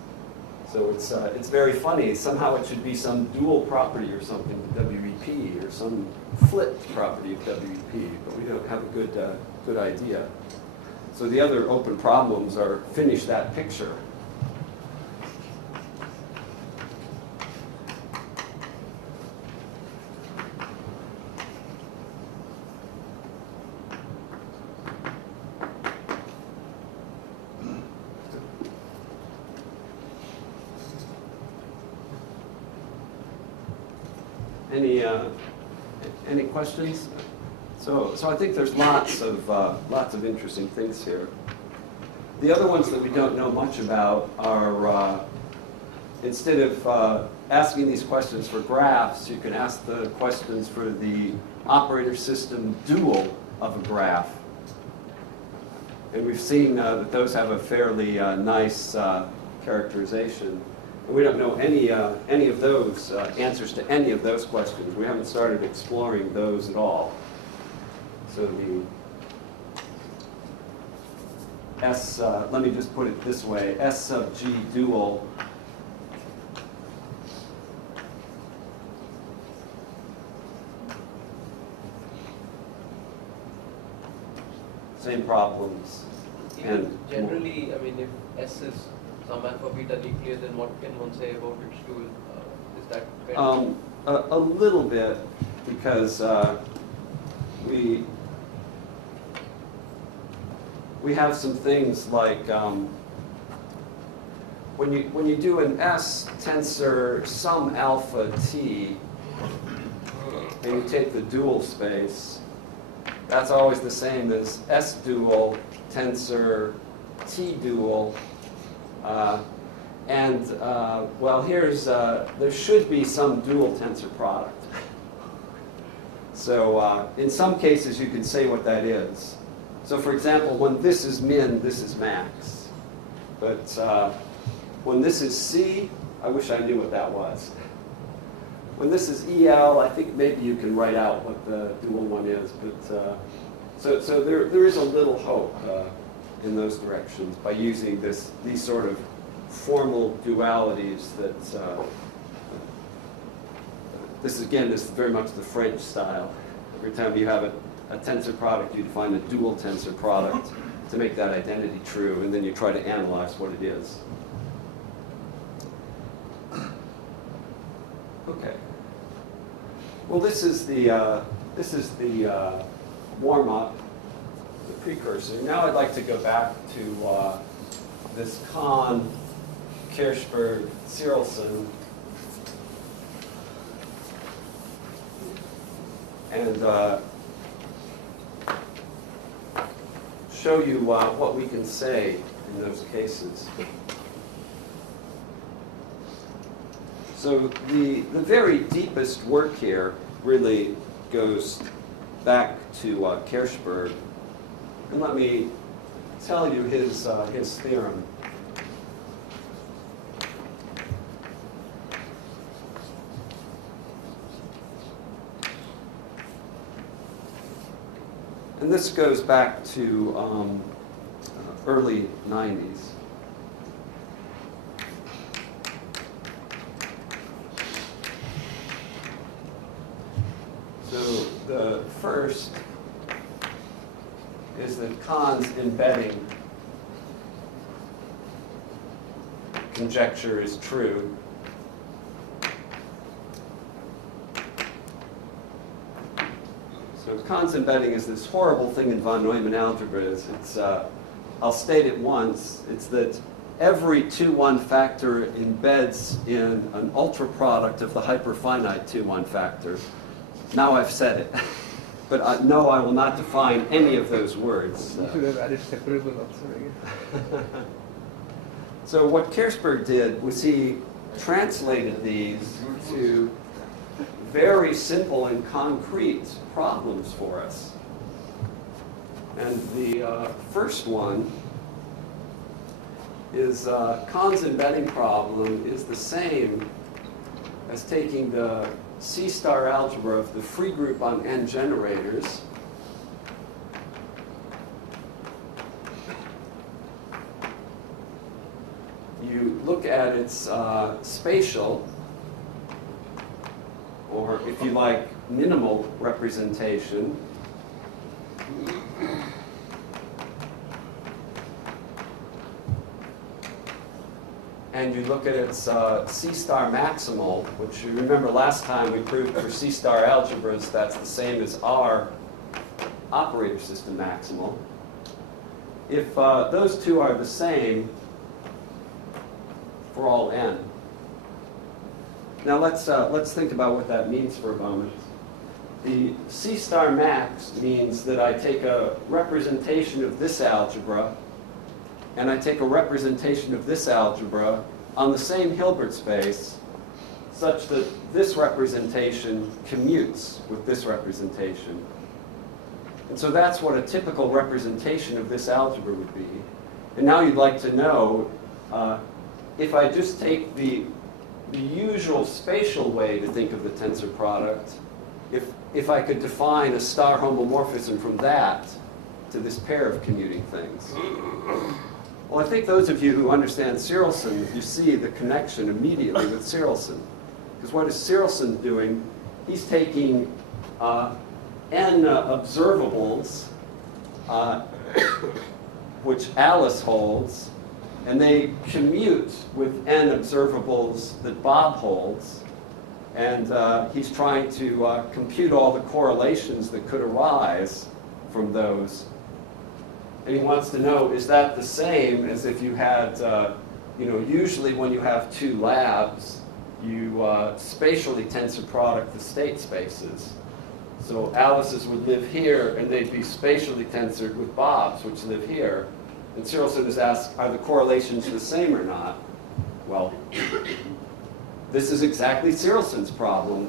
So it's very funny. Somehow it should be some dual property or something to WEP, or some flipped property of WEP, but we don't have a good idea. So the other open problems are finish that picture. Any questions? So I think there's lots of interesting things here. The other ones that we don't know much about are, instead of asking these questions for graphs, you can ask the questions for the operator system dual of a graph. And we've seen that those have a fairly nice characterization. And we don't know any of those answers to any of those questions. We haven't started exploring those at all. So the S, let me just put it this way, S sub G dual same problems. And Generally, I mean, if S is some alpha beta nucleus, then what can one say about its dual? Is that fair? A little bit, because we have some things like when you do an S tensor sum alpha t, and you take the dual space, that's always the same as S dual tensor T dual. Well, here's, there should be some dual tensor product. So in some cases, you can say what that is. So for example, when this is min, this is max. But when this is C, I wish I knew what that was. When this is EL, I think maybe you can write out what the dual one is. But so there is a little hope in those directions by using these sort of formal dualities that this again is very much the French style. Every time you have a tensor product, you define a dual tensor product to make that identity true, and then you try to analyze what it is. Okay. Well, this is the warm-up, the precursor. Now I'd like to go back to this Kahn, Kirchberg, Cyrilson, and show you what we can say in those cases. So the very deepest work here really goes back to Kirchberg. And let me tell you his theorem. And this goes back to early 90s. So the first is that Kahn's embedding conjecture is true. So Kahn's embedding is this horrible thing in von Neumann algebras. It's, I'll state it once. It's that every 2-1 factor embeds in an ultra product of the hyperfinite 2-1 factor. Now I've said it. But no, I will not define any of those words. You should have added separable also, I guess. So what Kirchberg did was he translated these to very simple and concrete problems for us. And the first one is Kahn's embedding problem is the same as taking the C-star algebra of the free group on n generators you look at its spatial, or if you like, minimal representation. And you look at its C-star maximal, which you remember last time we proved for C-star algebras that's the same as our operator system maximal. If those two are the same for all n, Now let's think about what that means for a moment. The C star max means that I take a representation of this algebra and I take a representation of this algebra on the same Hilbert space such that this representation commutes with this representation. And so that's what a typical representation of this algebra would be. And now you'd like to know, if I just take the usual spatial way to think of the tensor product, if I could define a star homomorphism from that to this pair of commuting things. Well, I think those of you who understand Cyrilson, you see the connection immediately with Cyrilson. Because what is Cyrilson doing? He's taking n observables, which Alice holds, and they commute with n observables that Bob holds. And he's trying to compute all the correlations that could arise from those. And he wants to know, is that the same as if you had, usually when you have two labs, you spatially tensor product the state spaces. So Alice's would live here, and they'd be spatially tensored with Bob's, which live here. And Cyrilson is asked, are the correlations the same or not? Well, this is exactly Cyrilson's problem.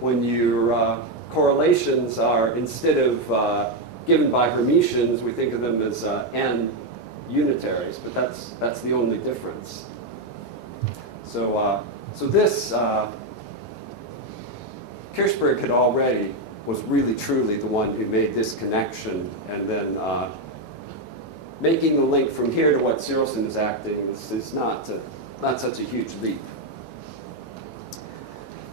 When your correlations are, instead of given by Hermitians, we think of them as n unitaries, but that's the only difference. So this, Kirchberg had already was really truly the one who made this connection, and then making the link from here to what Cyrilson is acting is not such a huge leap.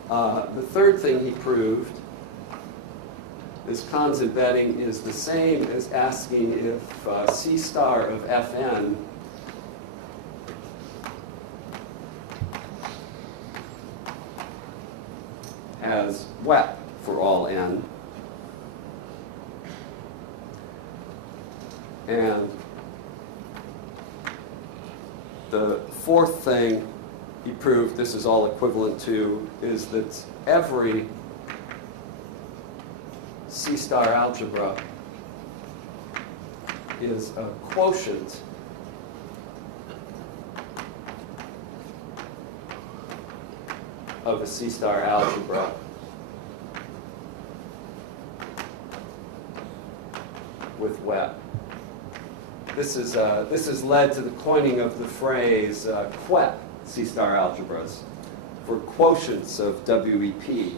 The third thing he proved is Kahn's embedding is the same as asking if C star of Fn has wet for all n. And the fourth thing he proved this is all equivalent to is that every C star algebra is a quotient of a C star algebra with wet. This has led to the coining of the phrase QEP C star algebras for quotients of WEP.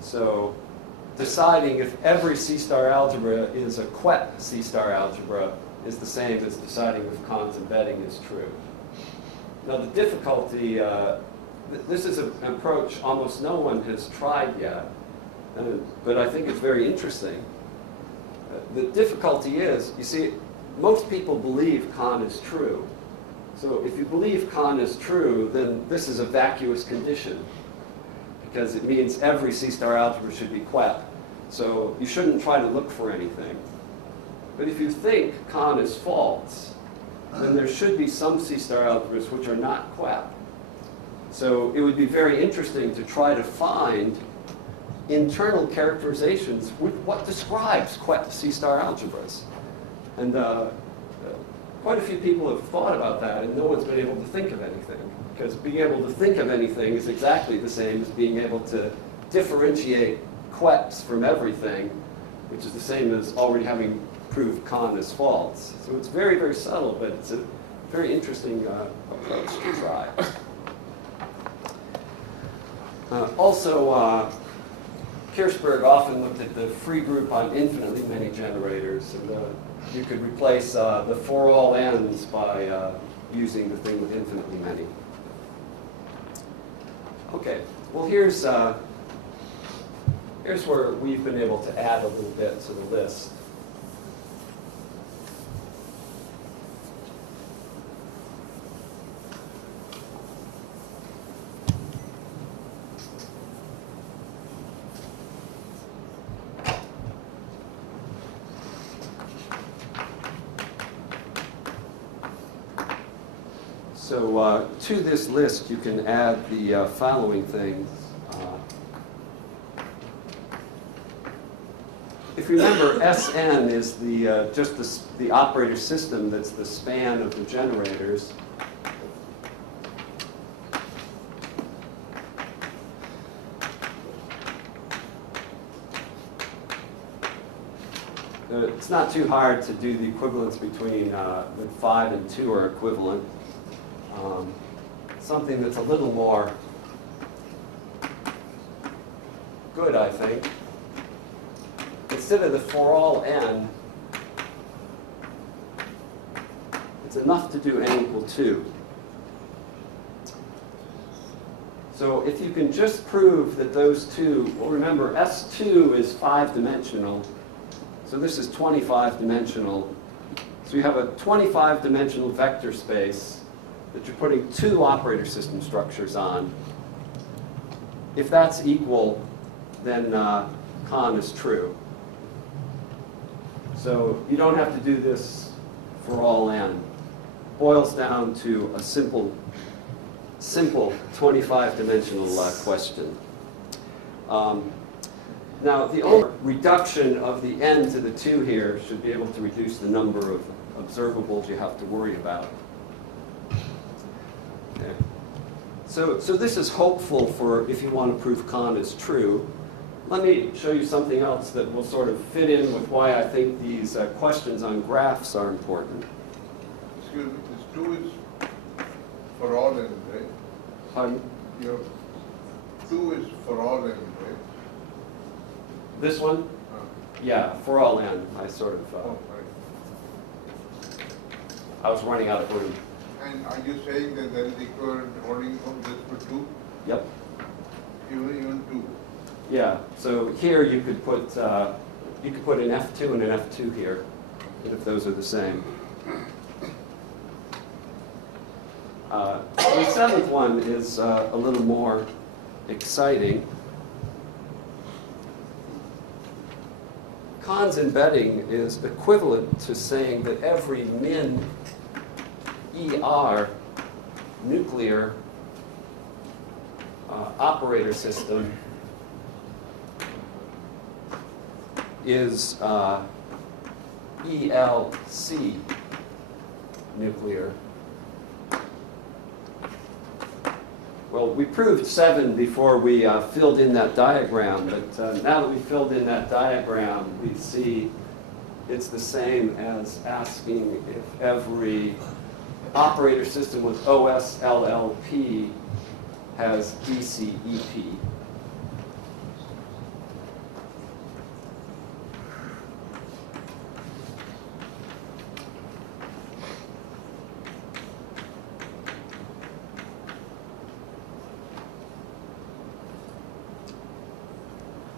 So deciding if every C star algebra is a QEP C star algebra is the same as deciding if Kahn's embedding is true. Now the difficulty, this is an approach almost no one has tried yet, but I think it's very interesting. The difficulty is, you see, most people believe Kahn is true. So if you believe Kahn is true, then this is a vacuous condition, because it means every C star algebra should be QEP. So you shouldn't try to look for anything. But if you think Kahn is false, then there should be some C star algebras which are not QEP. So it would be very interesting to try to find internal characterizations with what describes QEP C star algebras. And quite a few people have thought about that, and no one's been able to think of anything. Because being able to think of anything is exactly the same as being able to differentiate QEPs from everything, which is the same as already having proved Kahn is false. So it's very, very subtle, but it's a very interesting approach to try. Also, Kirchberg often looked at the free group on infinitely many generators, and you could replace the for all n's by using the thing with infinitely many. Okay, well here's where we've been able to add a little bit to the list. So to this list, you can add the following things. If you remember, Sn is the just the operator system that's the span of the generators. It's not too hard to do the equivalence between when 5 and 2 are equivalent. Something that's a little more good, I think. Instead of the for all n, it's enough to do n equal 2. So if you can just prove that those two, well remember S2 is 5-dimensional, so this is 25-dimensional. So you have a 25-dimensional vector space that you're putting 2 operator system structures on. If that's equal, then con is true. So you don't have to do this for all n. Boils down to a simple 25-dimensional question. Now, the only reduction of the n to the 2 here should be able to reduce the number of observables you have to worry about. Okay. So this is hopeful for if you want to prove con is true. Let me show you something else that will sort of fit in with why I think these questions on graphs are important. Excuse me, this 2 is for all n, right? Pardon? Your 2 is for all n, right? This one? Yeah, for all n. I sort of, Oh, right. I was running out of room. And are you saying that there is equivalent holding from this for 2? Yep. Even 2? Yeah, so here you could put an F2 and an F2 here, if those are the same. The seventh one is a little more exciting. Con's embedding is equivalent to saying that every min ER nuclear operator system is ELC nuclear. Well, we proved 7 before we filled in that diagram, but now that we filled in that diagram, we see it's the same as asking if every operator system with OSLLP has DCEP.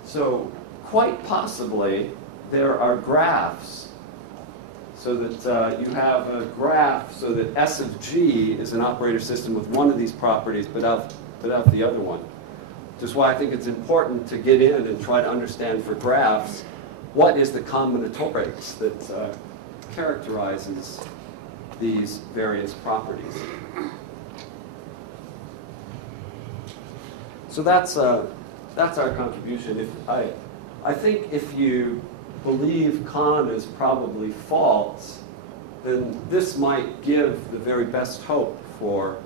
So quite possibly, there are graphs so that you have a graph so that S of G is an operator system with one of these properties but without the other one. Which is why I think it's important to get in and try to understand for graphs what is the combinatorics that characterizes these various properties. So that's our contribution. I think if you believe con is probably false, then this might give the very best hope for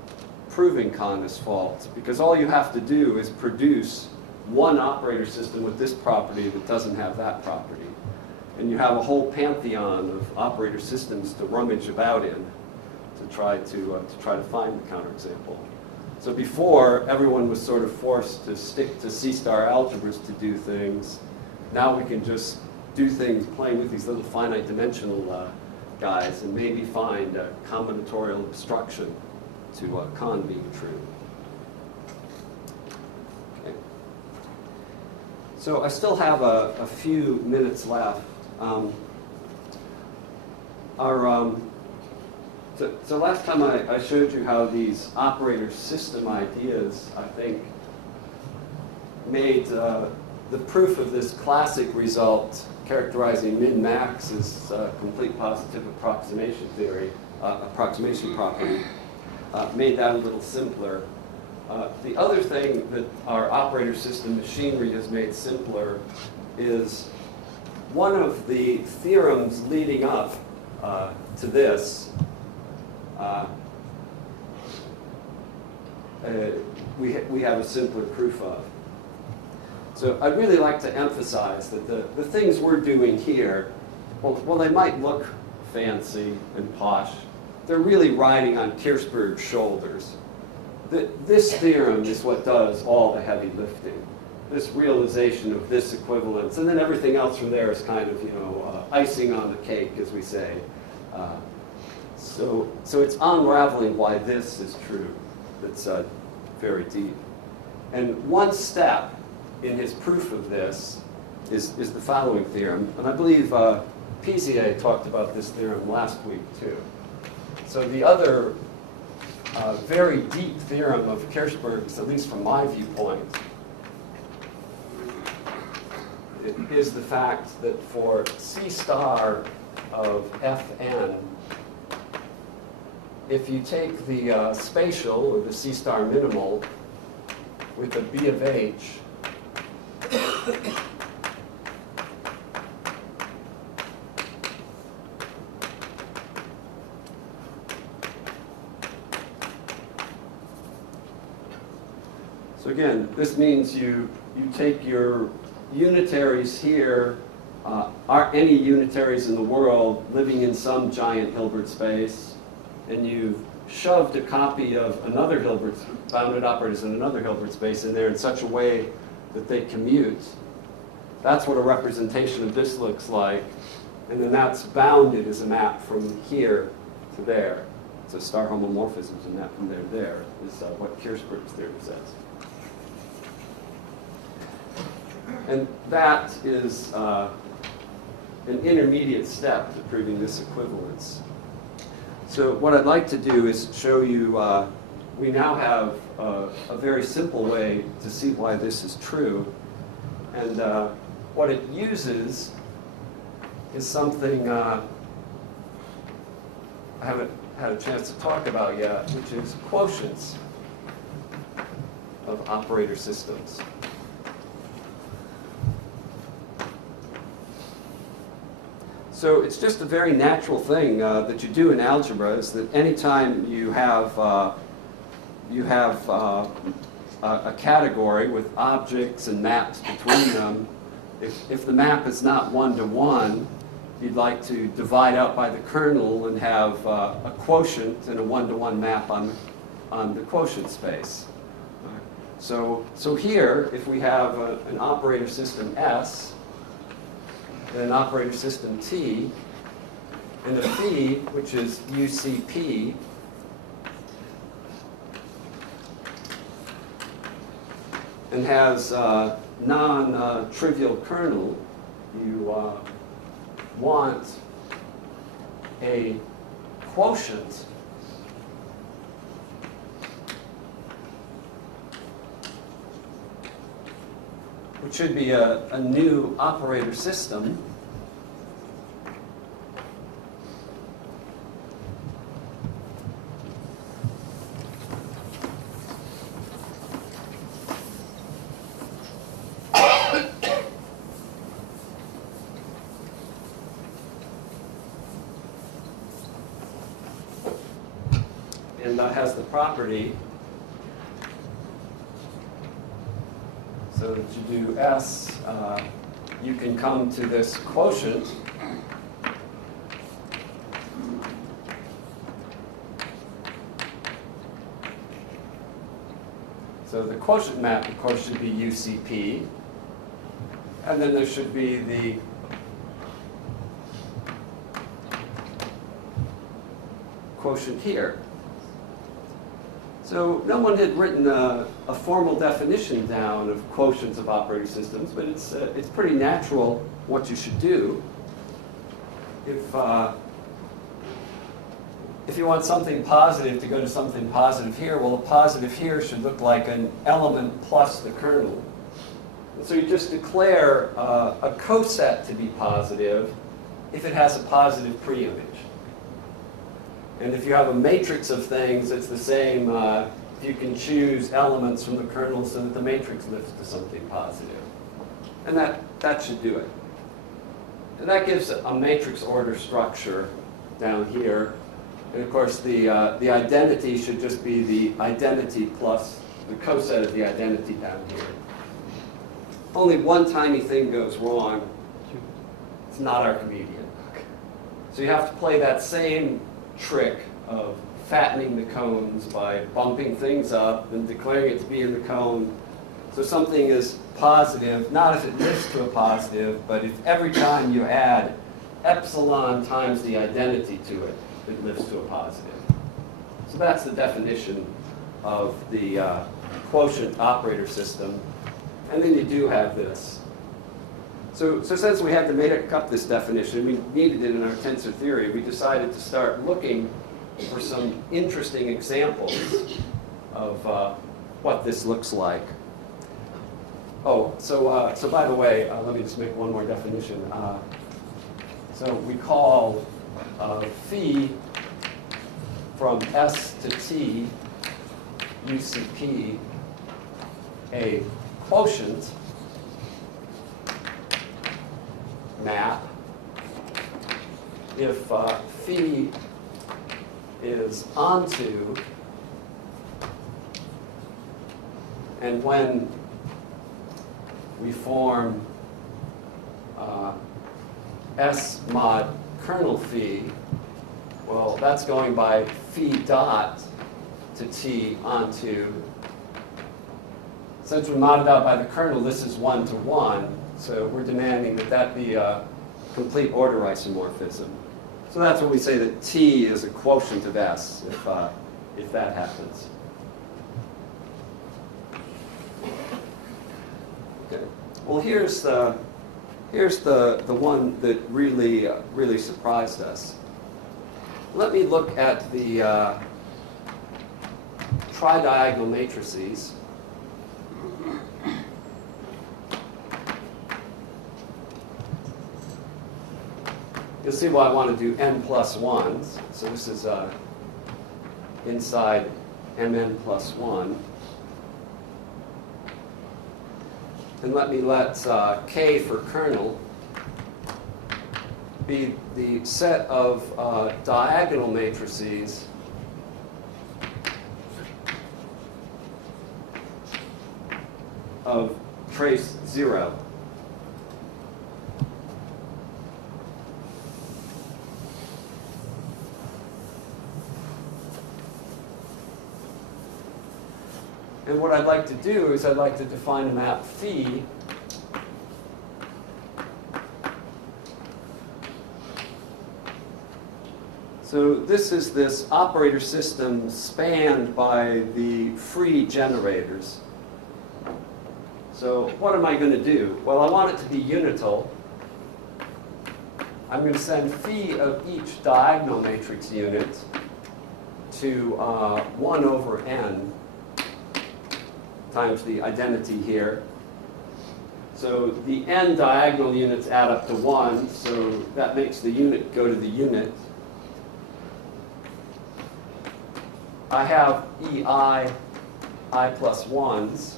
proving con is false, because all you have to do is produce one operator system with this property that doesn't have that property. And you have a whole pantheon of operator systems to rummage about in to try to find the counterexample. So before, everyone was sort of forced to stick to C-star algebras to do things. Now we can just do things playing with these little finite dimensional guys and maybe find a combinatorial obstruction to con being true. Okay. So I still have a few minutes left. So last time I showed you how these operator system ideas, I think, made the proof of this classic result characterizing min-max as complete positive approximation theory, approximation property, made that a little simpler. The other thing that our operator system machinery has made simpler is one of the theorems leading up to this. We have a simpler proof of. So I'd really like to emphasize that the things we're doing here, well, they might look fancy and posh. They're really riding on Kirchberg's shoulders. This theorem is what does all the heavy lifting. This realization of this equivalence, and then everything else from there is kind of, icing on the cake, as we say. So it's unraveling why this is true that's very deep. And one step in his proof of this is the following theorem. And I believe Pizier talked about this theorem last week, too. So the other very deep theorem of Kirchberg's, at least from my viewpoint, is the fact that for C star of Fn, if you take the spatial, or the C star minimal, with the B of H, so again, this means you take your unitaries here, aren't any unitaries in the world living in some giant Hilbert space, and you've shoved a copy of another Hilbert, bounded operators in another Hilbert space in there in such a way that they commute. That's what a representation of this looks like. And then that's bounded as a map from here to there. So star homomorphisms and that from there to there is what Kirchberg's theorem says. And that is an intermediate step to proving this equivalence. So what I'd like to do is show you, we now have a very simple way to see why this is true. And what it uses is something I haven't had a chance to talk about yet, which is quotients of operator systems. So it's just a very natural thing that you do in algebra, is that anytime you have a category with objects and maps between them, if the map is not one-to-one, you'd like to divide out by the kernel and have a quotient and a one-to-one map on the quotient space. So here, if we have an operator system S, and an operator system T, and a phi, which is UCP, and has non-trivial kernel, you want a quotient which should be a new operator system. And that has the property so that you do S, you can come to this quotient so the quotient map, of course, should be UCP, and then there should be the quotient here. So no one had written a formal definition down of quotients of operating systems, but it's pretty natural what you should do. If you want something positive to go to something positive here, well, a positive here should look like an element plus the kernel. And so you just declare a coset to be positive if it has a positive pre-image. And if you have a matrix of things, it's the same. You can choose elements from the kernel so that the matrix lifts to something positive. And that should do it. And that gives a matrix order structure down here. And of course, the identity should just be the identity plus the coset of the identity down here. Only one tiny thing goes wrong. It's not Archimedean. So you have to play that same trick of fattening the cones by bumping things up and declaring it to be in the cone. So something is positive, not if it lifts to a positive, but if every time you add epsilon times the identity to it, it lifts to a positive. So that's the definition of the quotient operator system. And then you do have this. So since we had to make up this definition, we needed it in our tensor theory, we decided to start looking for some interesting examples of what this looks like. Oh, so by the way, let me just make one more definition. So we call phi from S to T, UCP, a quotient map if phi is onto, and when we form S mod kernel phi, well, that's going by phi dot to T onto. Since we're modded out by the kernel, this is 1 to 1, so we're demanding that that be a complete order isomorphism. So that's when we say that T is a quotient of S, if that happens. Okay. Well, here's the one that really surprised us. Let me look at the tridiagonal matrices. You'll see why I want to do n plus 1s. So this is inside mn plus 1. And let K for kernel be the set of diagonal matrices of trace 0. And what I'd like to do is I'd like to define a map phi so this is this operator system spanned by the free generators. So what am I going to do? Well, I want it to be unital. I'm going to send phi of each diagonal matrix unit to 1 over n times the identity here. So the n diagonal units add up to 1, so that makes the unit go to the unit. I have ei, I plus 1s.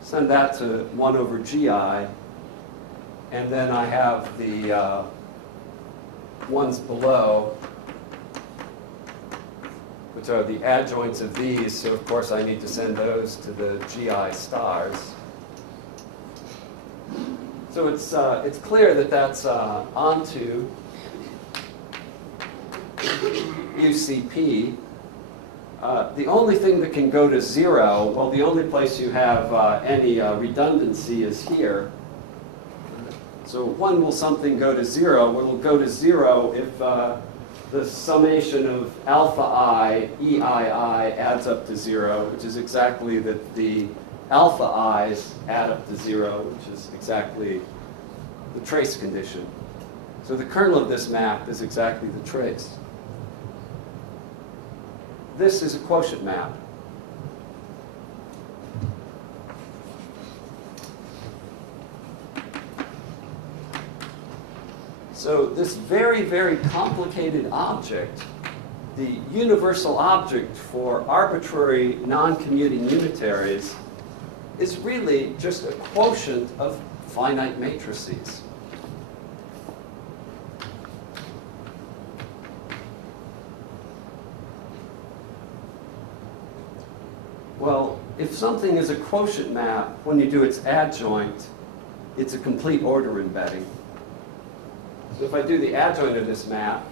Send that to 1 over gi, and then I have the ones below, which are the adjoints of these, so of course I need to send those to the GI stars. So it's clear that that's onto UCP. The only thing that can go to 0, well, the only place you have any redundancy is here. So when will something go to 0? Well, it'll go to 0 if the summation of alpha I, ei adds up to 0, which is exactly that the alpha i's add up to 0, which is exactly the trace condition. So the kernel of this map is exactly the trace. This is a quotient map. So So this very, very complicated object, the universal object for arbitrary non-commuting unitaries, is really just a quotient of finite matrices. Well, if something is a quotient map, when you do its adjoint, it's a complete order embedding. So if I do the adjoint of this map,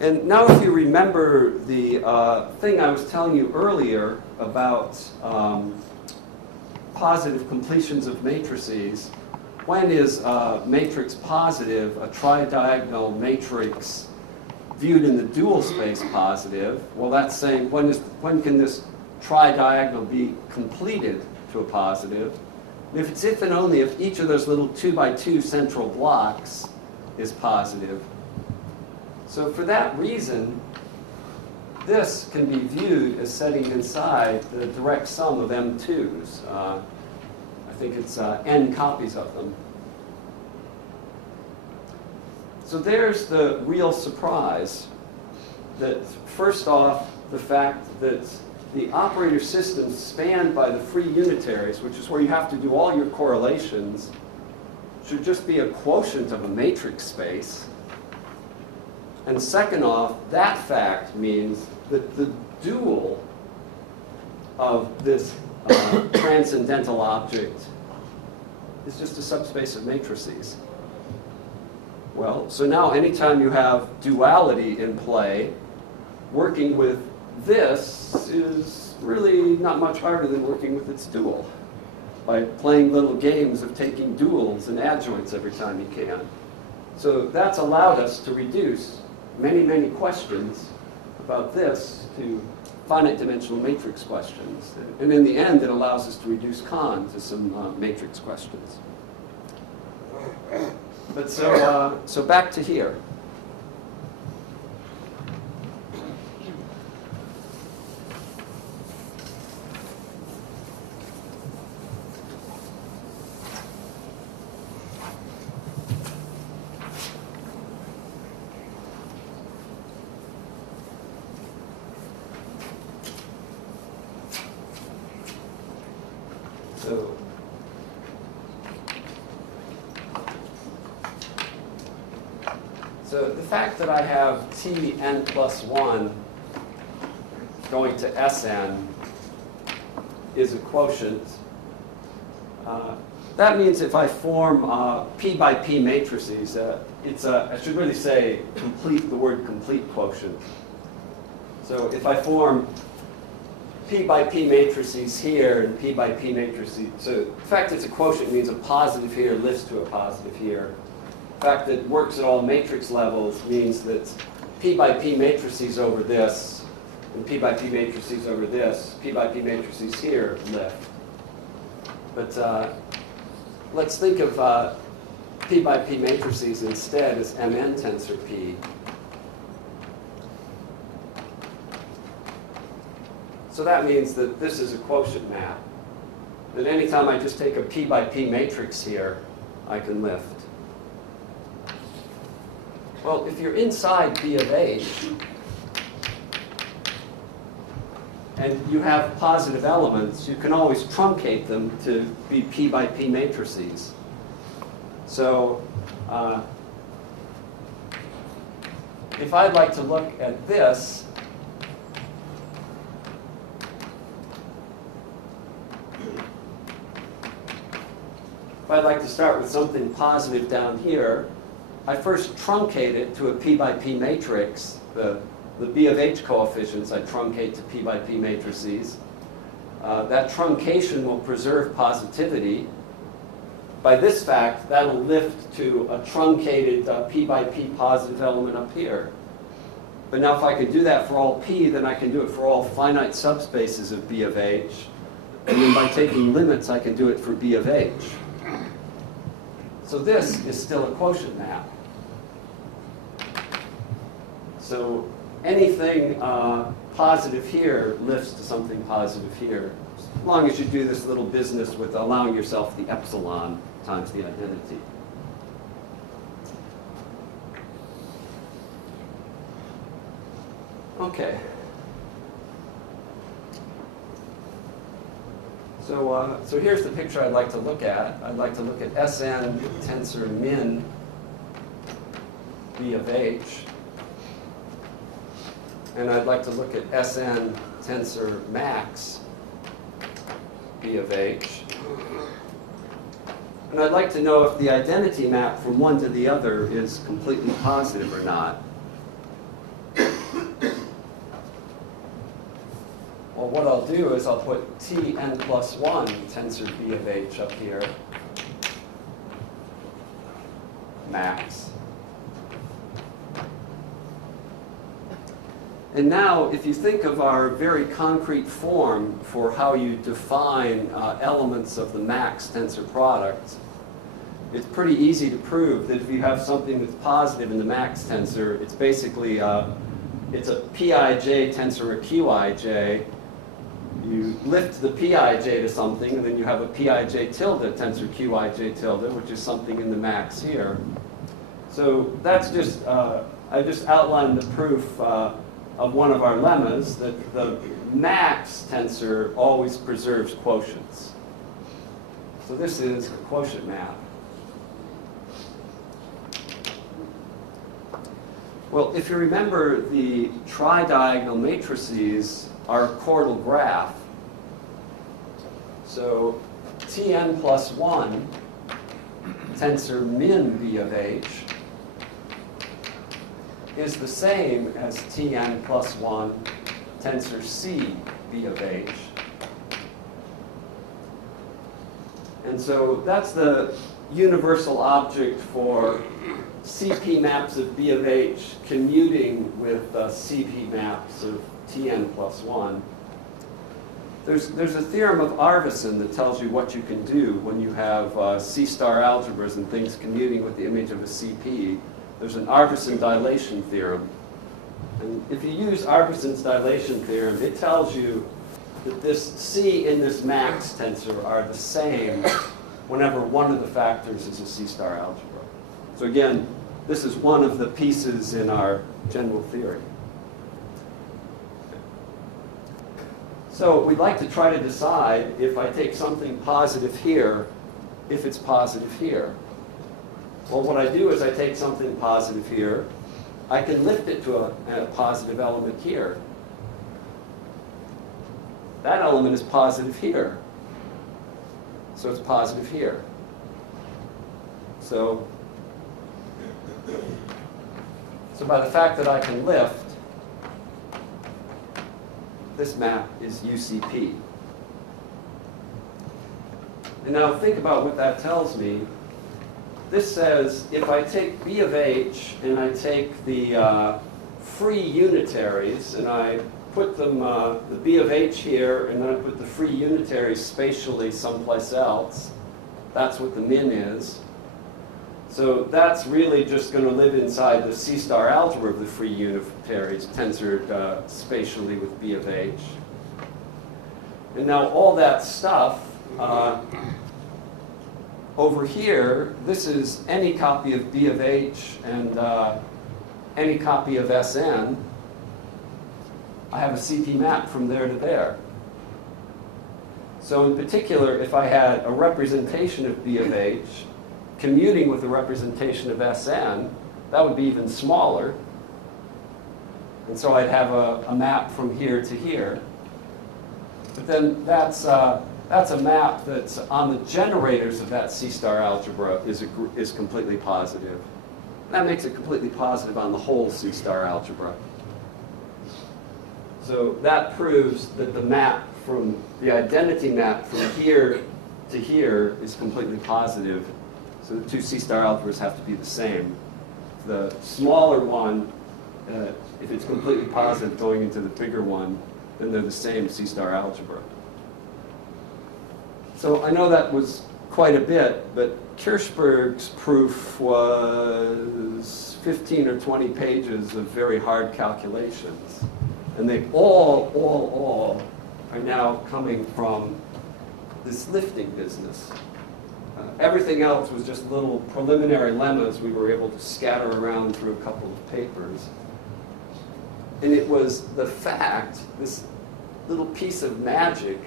and now if you remember the thing I was telling you earlier about positive completions of matrices, when is a matrix positive, a tridiagonal matrix viewed in the dual space positive? Well, that's saying when can this tridiagonal be completed to a positive? And if it's if and only if each of those little 2 by 2 central blocks is positive. So for that reason, this can be viewed as setting inside the direct sum of M2s. I think it's n copies of them. So there's the real surprise, that first off, the fact that the operator system spanned by the free unitaries, which is where you have to do all your correlations, should just be a quotient of a matrix space. And second off, that fact means that the dual of this transcendental object is just a subspace of matrices. Well, so now anytime you have duality in play, working with this is really not much harder than working with its dual, by playing little games of taking duals and adjoints every time you can. So that's allowed us to reduce many, many questions about this to finite dimensional matrix questions. And in the end, it allows us to reduce Kahn to some matrix questions. But so back to here. So the fact that I have Tn plus 1 going to Sn is a quotient. That means if I form P by P matrices, I should really say complete, the word complete quotient. So if I form P by P matrices here and P by P matrices, so the fact it's a quotient means a positive here lifts to a positive here. The fact that it works at all matrix levels means that P by P matrices over this and P by P matrices over this, P by P matrices here lift. But let's think of P by P matrices instead as Mn tensor P. So that means that this is a quotient map. That anytime I just take a P by P matrix here, I can lift. Well, if you're inside B of H, and you have positive elements, you can always truncate them to be P by P matrices. So if I'd like to look at this, if I'd like to start with something positive down here, I first truncate it to a P by P matrix. The B of H coefficients I truncate to P by P matrices. That truncation will preserve positivity. By this fact, that'll lift to a truncated P by P positive element up here. But now if I can do that for all P, then I can do it for all finite subspaces of B of H. And then by taking limits, I can do it for B of H. So this is still a quotient map. So anything positive here lifts to something positive here, as long as you do this little business with allowing yourself the epsilon times the identity. Okay. So here's the picture I'd like to look at. I'd like to look at Sn tensor min B of H. And I'd like to look at Sn tensor max B of H. And I'd like to know if the identity map from one to the other is completely positive or not. Well, what I'll do is I'll put Tn plus 1 tensor B of H up here, max. And now, if you think of our very concrete form for how you define elements of the max tensor product, it's pretty easy to prove that if you have something that's positive in the max tensor, it's basically it's a Pij tensor or Qij. You lift the Pij to something, and then you have a Pij tilde tensor Qij tilde, which is something in the max here. So that's just, I just outlined the proof of one of our lemmas, that the max tensor always preserves quotients. So this is a quotient map. Well, if you remember, the tridiagonal matrices are a chordal graph. So Tn plus 1 tensor min B of H is the same as Tn plus 1 tensor C B of H. And so that's the universal object for CP maps of B of H commuting with CP maps of Tn plus 1. There's a theorem of Arvidsson that tells you what you can do when you have C-star algebras and things commuting with the image of a CP. There's an Arvidsson dilation theorem. And if you use Arvidsson's dilation theorem, it tells you that this C in this max tensor are the same whenever one of the factors is a C-star algebra. So again, this is one of the pieces in our general theory. So we'd like to try to decide if I take something positive here, if it's positive here. Well, what I do is I take something positive here. I can lift it to a positive element here. That element is positive here. So it's positive here. So by the fact that I can lift, this map is UCP. And now think about what that tells me. This says if I take B of H and I take the free unitaries and I put them, the B of H here, and then I put the free unitaries spatially someplace else, that's what the min is. So that's really just going to live inside the C-star algebra of the free unitaries tensored spatially with B of H. And now all that stuff over here, this is any copy of B of H and any copy of Sn. I have a CP map from there to there. So in particular, if I had a representation of B of H commuting with a representation of Sn, that would be even smaller. And so I'd have a map from here to here. But then that's a map that's on the generators of that C-star algebra is completely positive. That makes it completely positive on the whole C-star algebra. So that proves that the map from the identity map from here to here is completely positive. So the two C-star algebras have to be the same. The smaller one, if it's completely positive going into the bigger one, then they're the same C-star algebra. So I know that was quite a bit, but Kirchberg's proof was 15 or 20 pages of very hard calculations. And they all are now coming from this lifting business. Everything else was just little preliminary lemmas we were able to scatter around through a couple of papers. And it was the fact, this little piece of magic,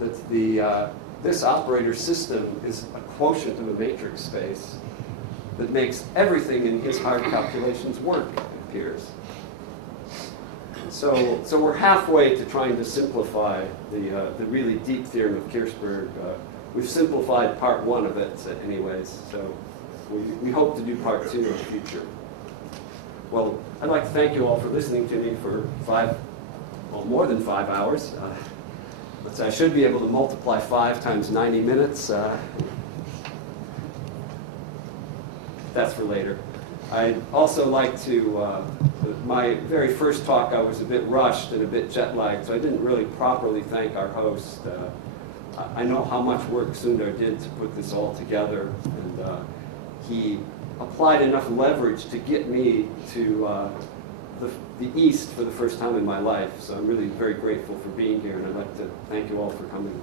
that this operator system is a quotient of a matrix space that makes everything in his hard calculations work, it appears. So we're halfway to trying to simplify the really deep theorem of Kirchberg. We've simplified part 1 of it anyways, so we hope to do part 2 in the future. Well, I'd like to thank you all for listening to me for more than 5 hours. But I should be able to multiply 5 times 90 minutes. That's for later. I'd also like to, my very first talk I was a bit rushed and a bit jet lagged, so I didn't really properly thank our host. I know how much work Sundar did to put this all together, and he applied enough leverage to get me to the East for the first time in my life. So I'm really very grateful for being here, and I'd like to thank you all for coming.